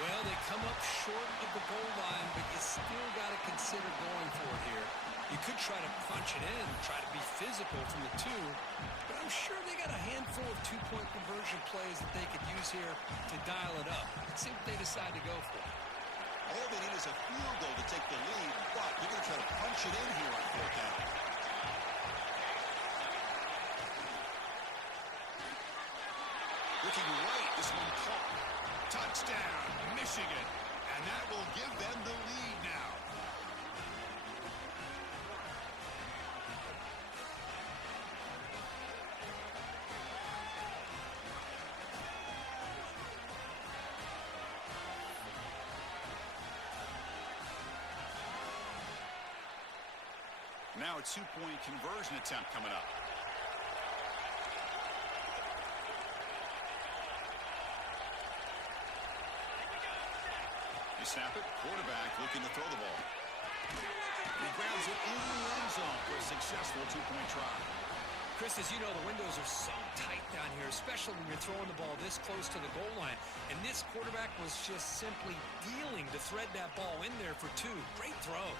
Well, they come up short of the goal line, but you still got to consider going for it here. You could try to punch it in, try to be physical from the 2, but I'm sure they got a handful of two-point conversion plays that they could use here to dial it up. Let's see what they decide to go for. All they need is a field goal to take the lead, but you're going to try to punch it in here on fourth down. Looking right, this one caught. Touchdown, Michigan. And that will give them the lead now. Now a two-point conversion attempt coming up. They snap it. Quarterback looking to throw the ball. He grabs it in the end zone for a successful two-point try. Chris, as you know, the windows are so tight down here, especially when you're throwing the ball this close to the goal line. And this quarterback was just simply dealing to thread that ball in there for two. Great throw.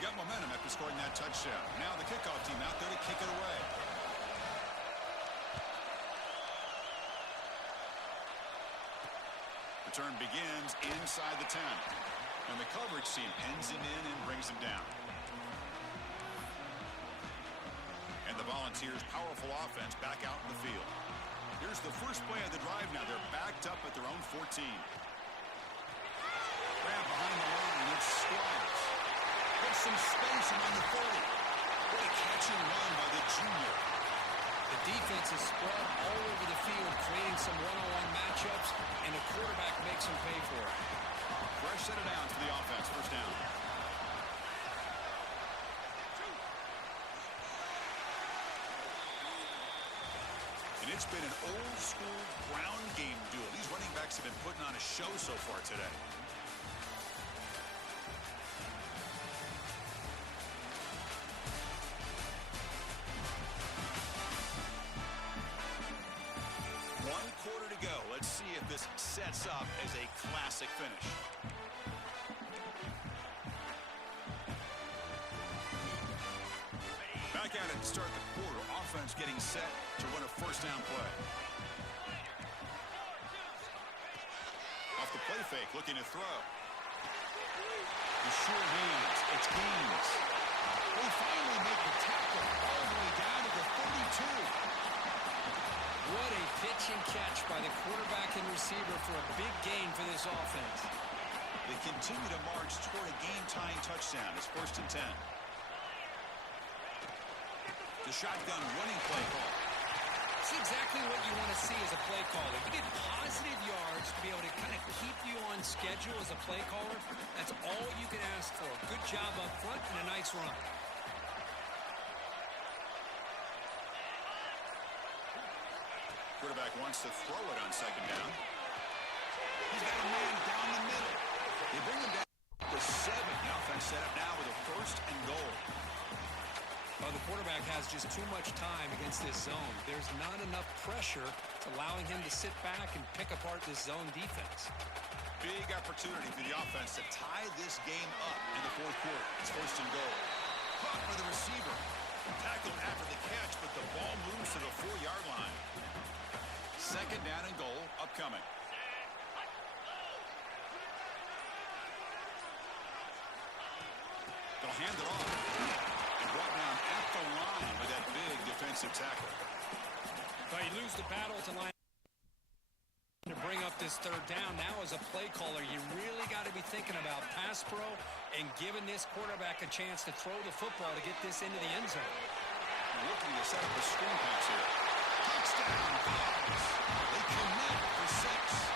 You got momentum after scoring that touchdown. Now the kickoff team out there to kick it away. Return begins inside the 10. And the coverage team ends him in and brings him down. And the Volunteers' powerful offense back out in the field. Here's the first play of the drive now. They're backed up at their own 14. Grab behind the line, and it's Squires. Put some space around the 30. What a catch and run by the junior. The defense is spread all over the field, creating some one-on-one matchups, and the quarterback makes them pay for it. Fresh set of downs for the offense. First down. And it's been an old-school ground game duel. These running backs have been putting on a show so far today. One quarter to go. Let's see if this sets up as a classic finish. Back at it to start the quarter. Offense getting set to run a first down play. Off the play fake, looking to throw. The sure hands. It's Gaines. They finally make the tackle all the way down to the 32. What a pitch and catch by the quarterback and receiver for a big gain for this offense. They continue to march toward a game-tying touchdown. It's 1st and 10. The shotgun running play call. It's exactly what you want to see as a play caller. You get positive yards to be able to kind of keep you on schedule as a play caller. That's all you can ask for. Good job up front and a nice run. Quarterback wants to throw it on second down. He's got a man down the middle. They bring him down to 7. The offense set up now with a 1st and goal. Well, the quarterback has just too much time against this zone. There's not enough pressure allowing him to sit back and pick apart this zone defense. Big opportunity for the offense to tie this game up in the 4th quarter. It's 1st and goal. Caught by the receiver. Tackled after the catch, but the ball moves to the 4-yard line. 2nd down and goal upcoming. They'll hand it off. And brought down at the line with that big defensive tackle. But you lose the battle to line to bring up this 3rd down. Now as a play caller, you really got to be thinking about pass pro and giving this quarterback a chance to throw the football to get this into the end zone. Looking to set up a screen pass here. Touchdown, Dogs. They connect for 6.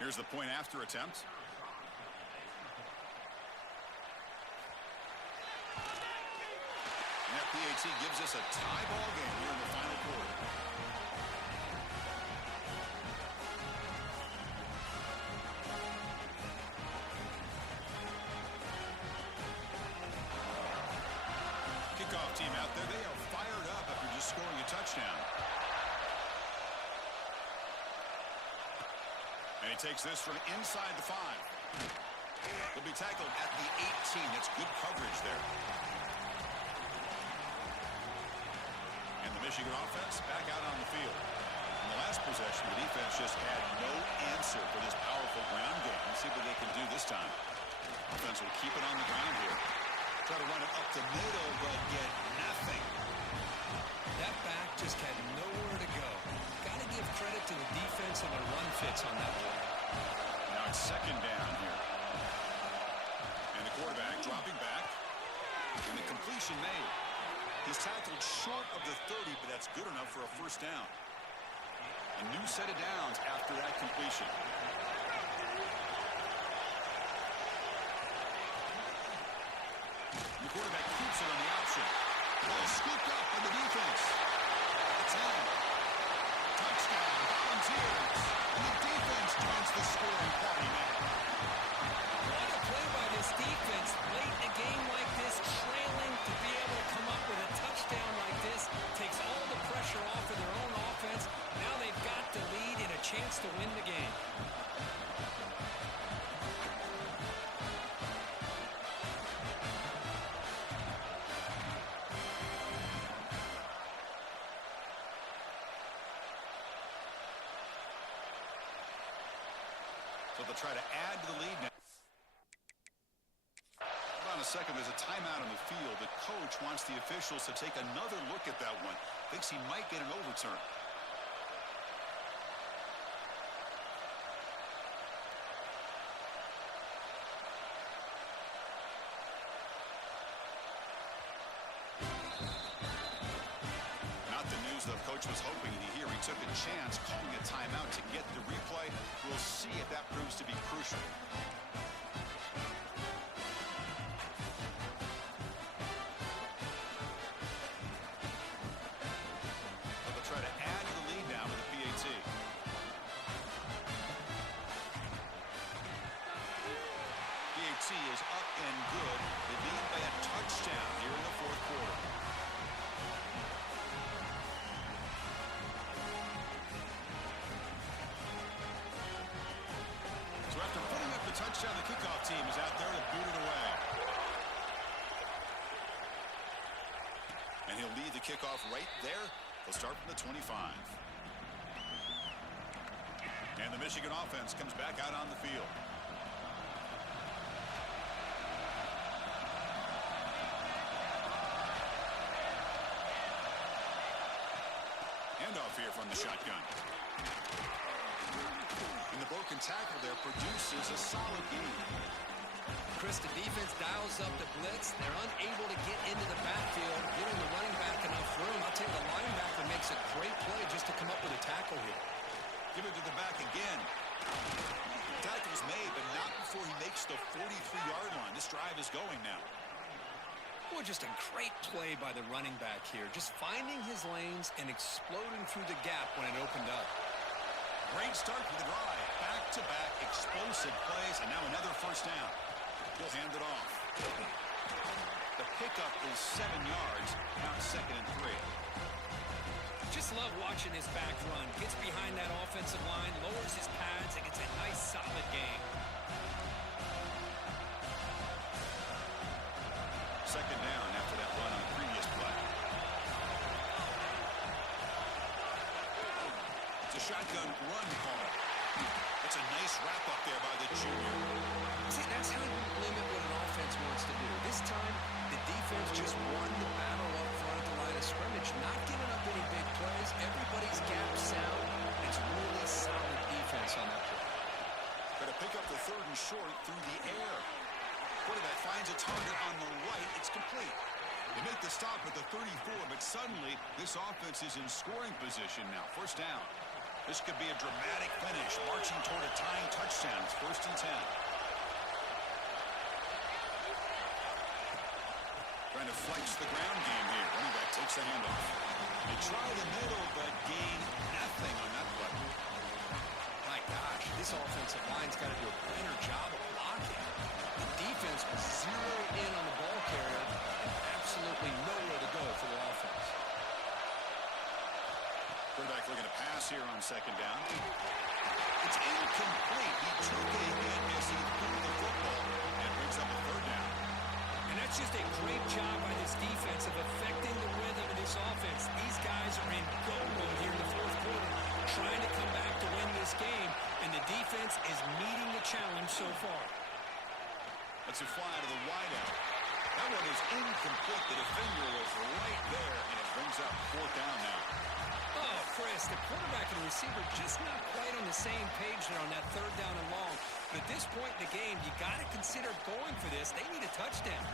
Here's the point after attempt. And that PAT gives us a tie ball game here in the final quarter. Kickoff team out there. They are fired up after just scoring a touchdown. And he takes this from inside the 5. He'll be tackled at the 18. That's good coverage there. And the Michigan offense back out on the field. And the last possession, the defense just had no answer for this powerful ground game. Let's see what they can do this time. Offense will keep it on the ground here. Try to run it up the middle, but get nothing. That back just had nowhere to go. Got to give credit to the defense and the run fits on that play. Now it's second down here. And the quarterback dropping back. And the completion made. He's tackled short of the 30, but that's good enough for a first down. A new set of downs after that completion. The quarterback keeps it on the option. Ball scooped up by the defense. The 10. Touchdown, Volunteers. And the defense joins the scoring party now. What a play by this defense. Late in a game like this, trailing to be able to come up with a touchdown like this takes all the pressure off of their own offense. Now they've got the lead and a chance to win the game. So they'll try to add to the lead now. Hold on a second. There's a timeout on the field. The coach wants the officials to take another look at that one. Thinks he might get an overturn. Not the news the coach was hoping to hear. He took a chance calling a timeout to get the replay. We'll see if that proves to be crucial. But they'll try to add to the lead now with the PAT. PAT is up and good. They lead by a touchdown here in the fourth quarter. So after putting up the touchdown, the kickoff team is out there to boot it away. And he'll lead the kickoff right there. They'll start from the 25. And the Michigan offense comes back out on the field. Handoff here from the shotgun. And the broken tackle there produces a solid gain. Chris, the defense dials up the blitz. They're unable to get into the backfield, giving the running back enough room. I'll tell you, the linebacker makes a great play just to come up with a tackle here. Give it to the back again. Tackle's made, but not before he makes the 43-yard line. This drive is going now. Boy, just a great play by the running back here. Just finding his lanes and exploding through the gap when it opened up. Great start for the drive. Back-to-back explosive plays, and now another first down. He'll hand it off. The pickup is 7 yards, now second and 3. Just love watching his back run. Gets behind that offensive line, lowers his pads, and gets a nice, solid gain. Second down after that run on the previous play. It's a shotgun run call. That's a nice wrap-up there by the junior. See, that's how you limit what an offense wants to do. This time, the defense just won the battle up front at the line of scrimmage, not giving up any big plays. Everybody's gap sound. It's really solid defense on that play. Got to pick up the third and short through the air. Quarterback finds a target on the right. It's complete. They make the stop at the 34, but suddenly this offense is in scoring position now. First down. This could be a dramatic finish, marching toward a tying touchdown. It's first and 10. Trying to flex the ground game here. Running back takes the handoff. They try the middle, but gain nothing on that play. My gosh, this offensive line's got to do a better job of blocking. The defense was zeroed in on the ball carrier and absolutely nowhere to go for the offense. Quarterback looking to pass here on second down. It's incomplete. He took a hit as he threw the football and brings up a third down. And that's just a great job by this defense of affecting the rhythm of this offense. These guys are in go mode here in the fourth quarter, trying Lets it fly to the wideout. That one is incomplete. The defender was right there, and it brings up 4th down now. Oh, Chris, the quarterback and the receiver just not quite on the same page there on that 3rd down and long. But at this point in the game, you got to consider going for this. They need a touchdown.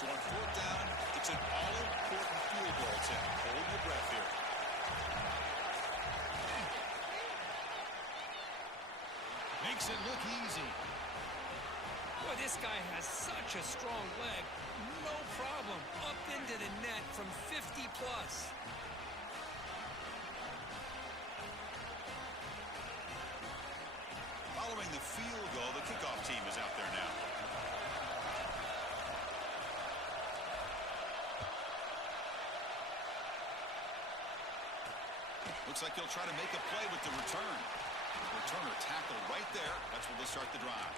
So on 4th down, it's an all-important field goal, Tim. Hold your breath here. Makes it look easy. Boy, this guy has such a strong leg. No problem. Up into the net from 50 plus. Following the field goal, the kickoff team is out there now. Looks like he'll try to make a play with the return. Returner tackled right there. That's where they'll start the drive.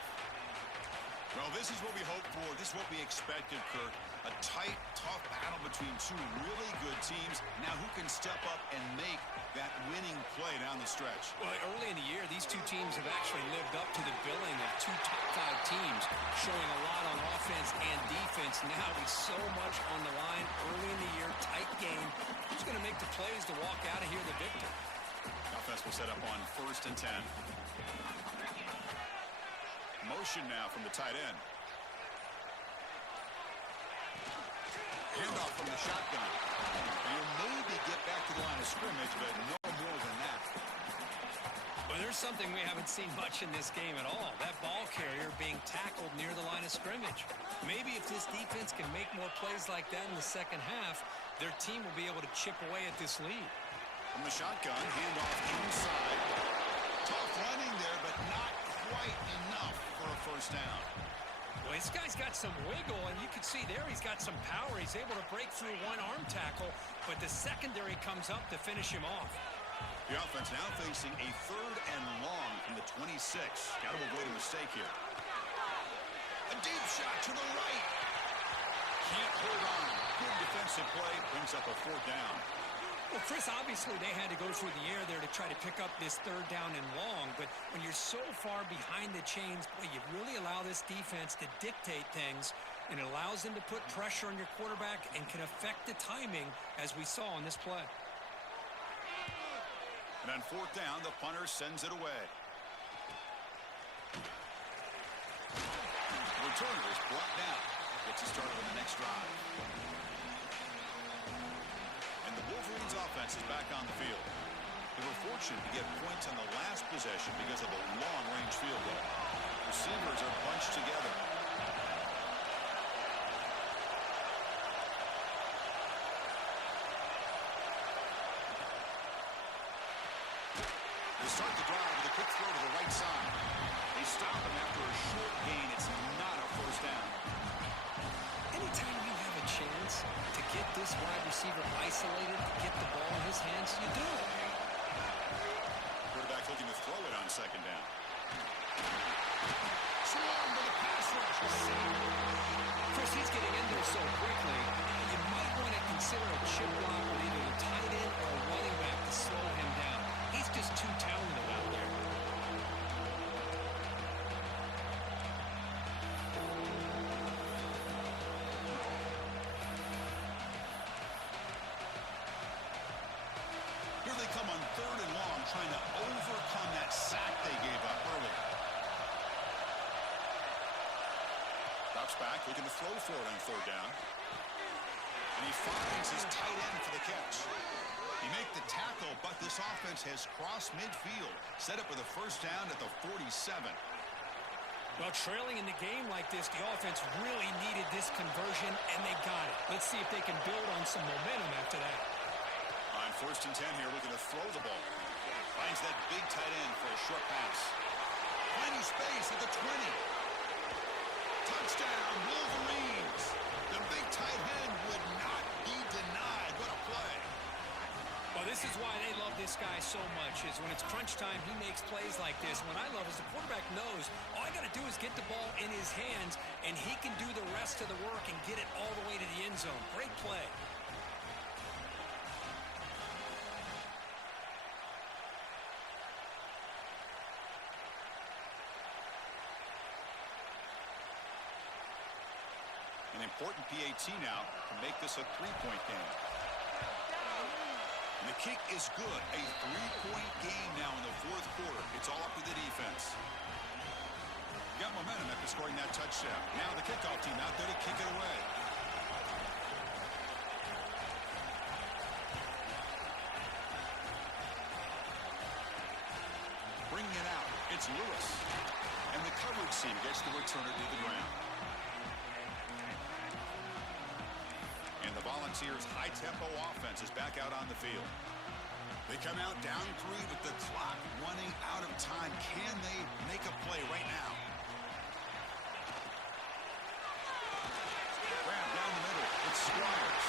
Well, this is what we hoped for. This is what we expected, Kirk. A tight, tough battle between two really good teams. Now who can step up and make that winning play down the stretch? Well, early in the year, these two teams have actually lived up to the billing of 2 top 5 teams, showing a lot on offense and defense. Now with so much on the line early in the year, tight game. Who's going to make the plays to walk out of here the victor? Offense will set up on 1st and 10. Motion now from the tight end. Handoff from the shotgun. He'll maybe get back to the line of scrimmage, but no more than that. Well, there's something we haven't seen much in this game at all. That ball carrier being tackled near the line of scrimmage. Maybe if this defense can make more plays like that in the second half, their team will be able to chip away at this lead. From the shotgun, handoff inside. Tough running there, but not quite enough for a 1st down. Well, this guy's got some wiggle, and you can see there he's got some power. He's able to break through one arm tackle, but the secondary comes up to finish him off. The offense now facing a 3rd and long from the 26. Got to avoid a mistake here. A deep shot to the right. Can't hold on. Good defensive play. Brings up a 4th down. Well, Chris, obviously they had to go through the air there to try to pick up this 3rd down and long, but when you're so far behind the chains, boy, you really allow this defense to dictate things, and it allows them to put pressure on your quarterback and can affect the timing, as we saw on this play. And on 4th down, the punter sends it away. The returner is brought down. Gets it started on the next drive. And the Wolverines offense is back on the field. They were fortunate to get points on the last possession because of a long-range field goal. Receivers are bunched together. They start the drive with a quick throw to the right side. They stop him after a short gain. It's not a 1st down. Anytime you have a chance to get this wide receiver isolated, to get the ball in his hands, you do it. Quarterback looking to throw it on 2nd down. Swarm to the pass rush. Chris, he's getting in there so quickly, you might want to consider a chip block with either the tight end or a running back to slow him down. He's just too talented out there. Here they come on 3rd and long, trying to overcome that sack they gave up early. Drops back, looking to throw for it on 3rd down. And he finds his tight end for the catch. He made the tackle, but this offense has crossed midfield. Set up with a 1st down at the 47. Well, trailing in the game like this, the offense really needed this conversion, and they got it. Let's see if they can build on some momentum after that. On 1st and 10 here, looking to throw the ball. Finds that big tight end for a short pass. Finding space at the 20. Touchdown, Wolverines. The big tight end would not be denied. What a play. Well, this is why they love this guy so much, is when it's crunch time, he makes plays like this. What I love is the quarterback knows all I got to do is get the ball in his hands, and he can do the rest of the work and get it all the way to the end zone. Great play. important PAT now to make this a three-point game. And the kick is good. A three-point game now in the fourth quarter. It's all up to the defense. Got momentum after scoring that touchdown. Now the kickoff team out there to kick it away. Bringing it out. It's Lewis. And the coverage team gets the returner to the ground. And the Volunteers' high-tempo offense is back out on the field. They come out down 3 with the clock running out of time. Can they make a play right now? Grab down the middle. It's Squires.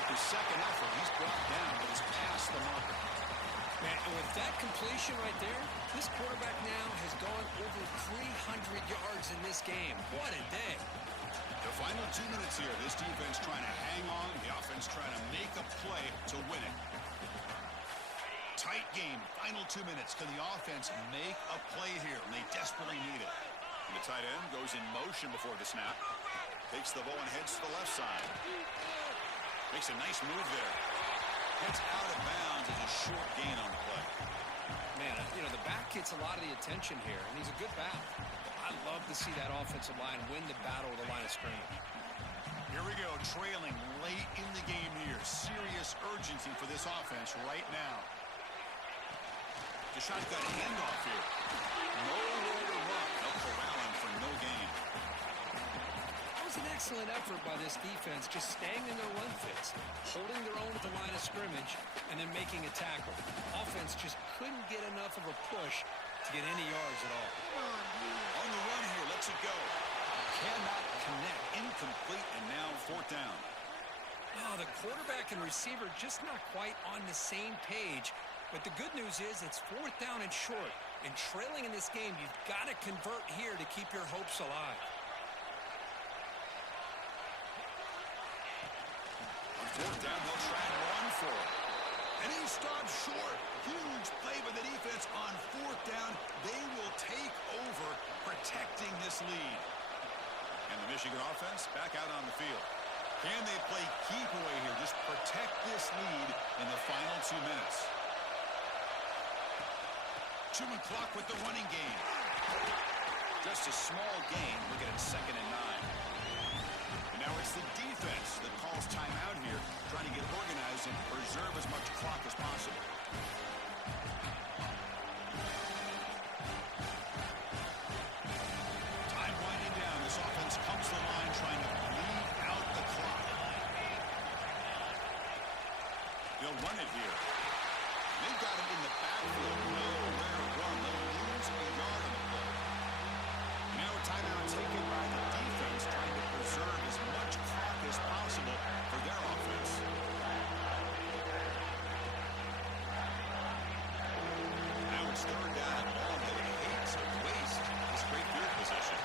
After second effort, he's brought down, but he's past the marker. Man, and with that completion right there, this quarterback now has gone over 300 yards in this game. What a day. The final 2 minutes here. This defense trying to hang on. The offense trying to make a play to win it. Tight game. Final 2 minutes. Can the offense make a play here? And they desperately need it. And the tight end goes in motion before the snap. Takes the ball and heads to the left side. Makes a nice move there. Gets out of bounds as a short gain on the play. Man, the back gets a lot of the attention here, and he's a good back. I love to see that offensive line win the battle of the line of scrimmage. Here we go, trailing late in the game here. Serious urgency for this offense right now. Deshaun's got a handoff here. Nowhere to run. No corralling for no gain. That was an excellent effort by this defense, just staying in their run fits, holding their own at the line of scrimmage, and then making a tackle. Offense just couldn't get enough of a push to get any yards at all. On the run here, lets it go. Cannot connect. Incomplete, and now fourth down. Oh, the quarterback and receiver just not quite on the same page. But the good news is it's fourth down and short. And trailing in this game, you've got to convert here to keep your hopes alive. On fourth down, they'll try and run for it. And he stops short. Huge play by the defense on fourth down. They will take over protecting this lead. And the Michigan offense back out on the field. Can they play keep away here? Just protect this lead in the final 2 minutes. Chewing clock with the running game. Just a small gain. We'll get it 2nd and 9. And now it's the defense that calls timeout here, trying to get organized and preserve as much clock as possible. Time winding down. This offense comes to the line trying to bleed out the clock. They'll run it here. They've got him in the backfield. Nowhere to run. They'll lose a yard on the play. Now a timeout taken by the defense, trying to preserve as much clock as possible for their offense. Now it's third down and long. They hate to waste this great field position.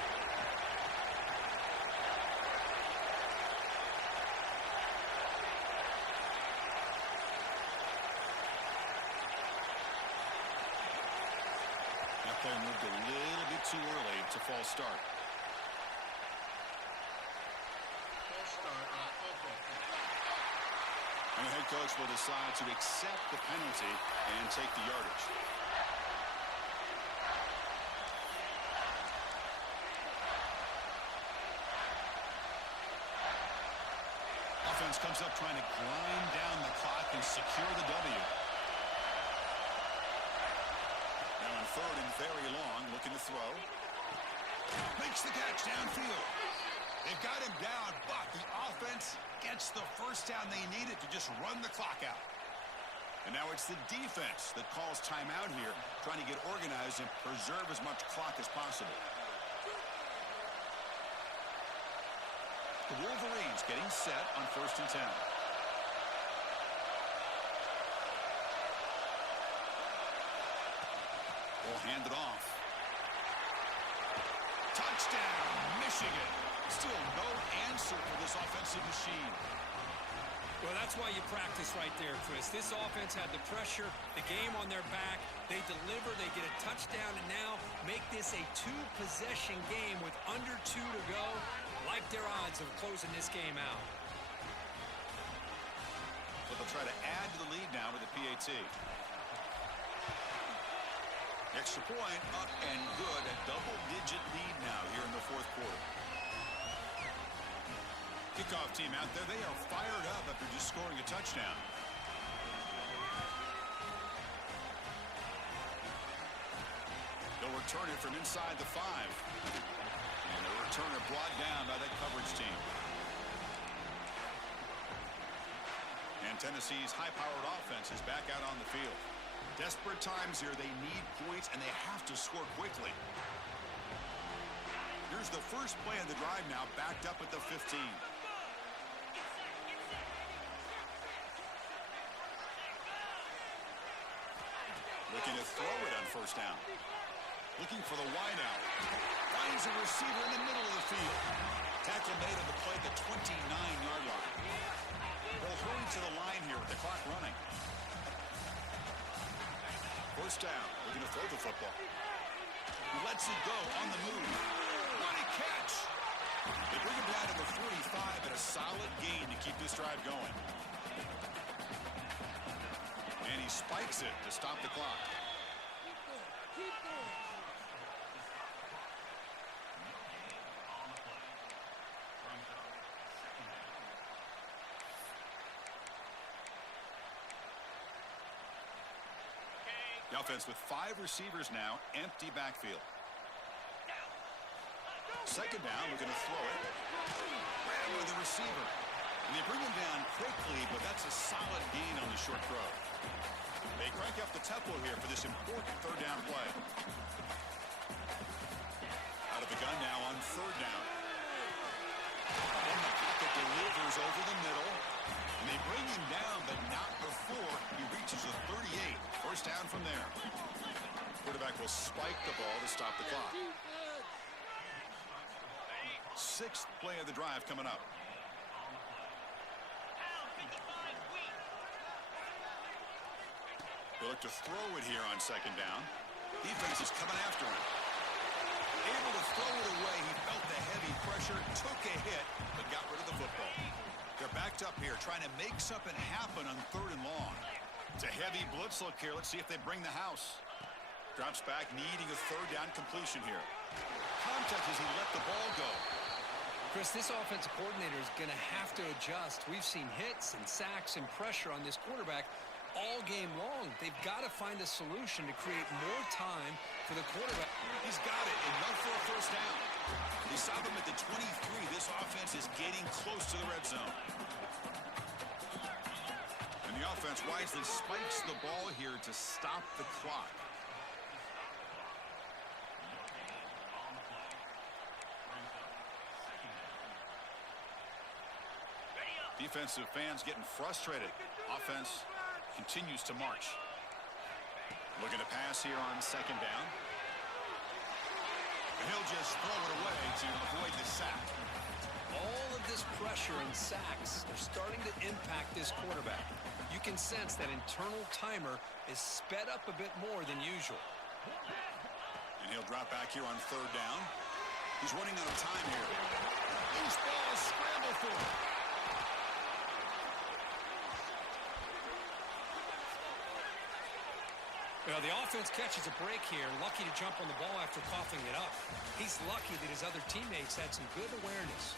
That play moved a little bit too early. It's a false start. And the head coach will decide to accept the penalty and take the yardage. Offense comes up trying to grind down the clock and secure the W. Now on third and very long, looking to throw. Makes the catch downfield. They've got him down, but the offense gets the first down they needed to just run the clock out. And now it's the defense that calls timeout here, trying to get organized and preserve as much clock as possible. The Wolverines getting set on 1st and 10. Ball handed off. Touchdown, Michigan. Still no answer for this offensive machine. Well, that's why you practice right there, Chris. This offense had the pressure, the game on their back. They deliver, they get a touchdown, and now make this a 2-possession game with under 2 to go. like their odds of closing this game out. So they'll try to add to the lead now with the PAT. Extra point up and good. A double-digit lead now here in the fourth quarter. Kickoff team out there. They are fired up after just scoring a touchdown. They'll return it from inside the 5. And the returner brought down by that coverage team. And Tennessee's high-powered offense is back out on the field. Desperate times here. They need points, and they have to score quickly. Here's the first play of the drive now, backed up at the 15. Looking to throw it on first down. Looking for the wideout. Finds a receiver in the middle of the field. Tackle made on the play at the 29-yard line. They'll hurry to the line here with the clock running. First down. Looking to throw the football. He lets it go on the move. What a catch! They bring him down to the 45 and a solid gain to keep this drive going. And he spikes it to stop the clock. Keep going. The offense with 5 receivers now, empty backfield. Second down, we're going to throw it. Ran with the receiver. And they bring him down quickly, but that's a solid gain on the short throw. They crank up the tempo here for this important third down play. Out of the gun now on third down. And the pocket delivers over the middle. And they bring him down, but not before he reaches the 38. First down from there. Quarterback will spike the ball to stop the clock. 6th play of the drive coming up. They look to throw it here on second down. Defense is coming after him. Able to throw it away. He felt the heavy pressure, took a hit, but got rid of the football. They're backed up here, trying to make something happen on third and long. It's a heavy blitz look here. Let's see if they bring the house. Drops back, needing a third down completion here. Contact as he let the ball go. Chris, this offensive coordinator is going to have to adjust. We've seen hits and sacks and pressure on this quarterback all game long. They've got to find a solution to create more time for the quarterback. He's got it, enough for a first down. They stop him at the 23. This offense is getting close to the red zone. And the offense wisely spikes the ball here to stop the clock. Defensive fans getting frustrated. Offense continues to march. Looking to pass here on second down. He'll just throw it away to avoid the sack. All of this pressure and sacks are starting to impact this quarterback. You can sense that internal timer is sped up a bit more than usual. And he'll drop back here on third down. He's running out of time here. Loose ball, scramble for it. Well, the offense catches a break here, lucky to jump on the ball after coughing it up. He's lucky that his other teammates had some good awareness.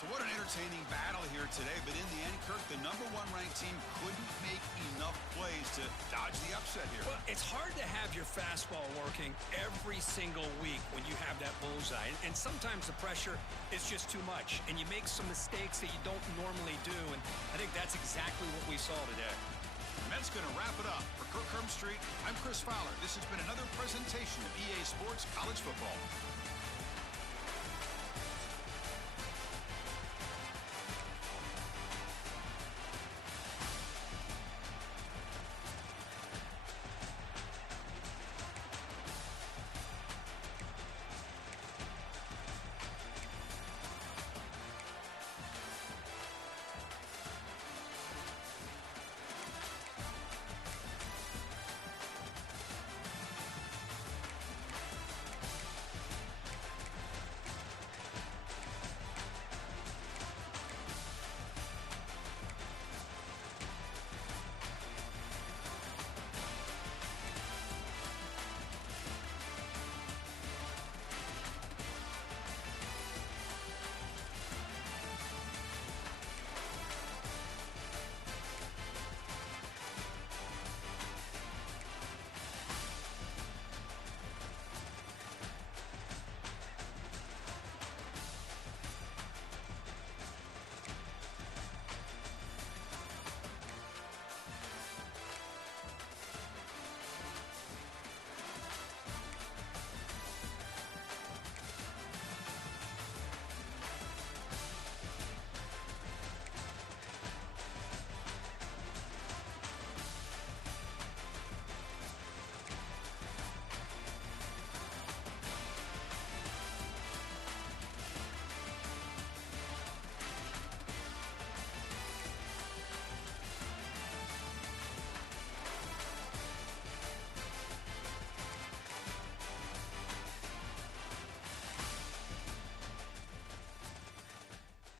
So what an entertaining battle here today, but in the end, Kirk, the #1 ranked team couldn't make enough plays to dodge the upset here. Well, it's hard to have your fastball working every single week when you have that bullseye, and sometimes the pressure is just too much, and you make some mistakes that you don't normally do, and I think that's exactly what we saw today. And that's going to wrap it up. For Kirk Street, I'm Chris Fowler. This has been another presentation of EA Sports College Football.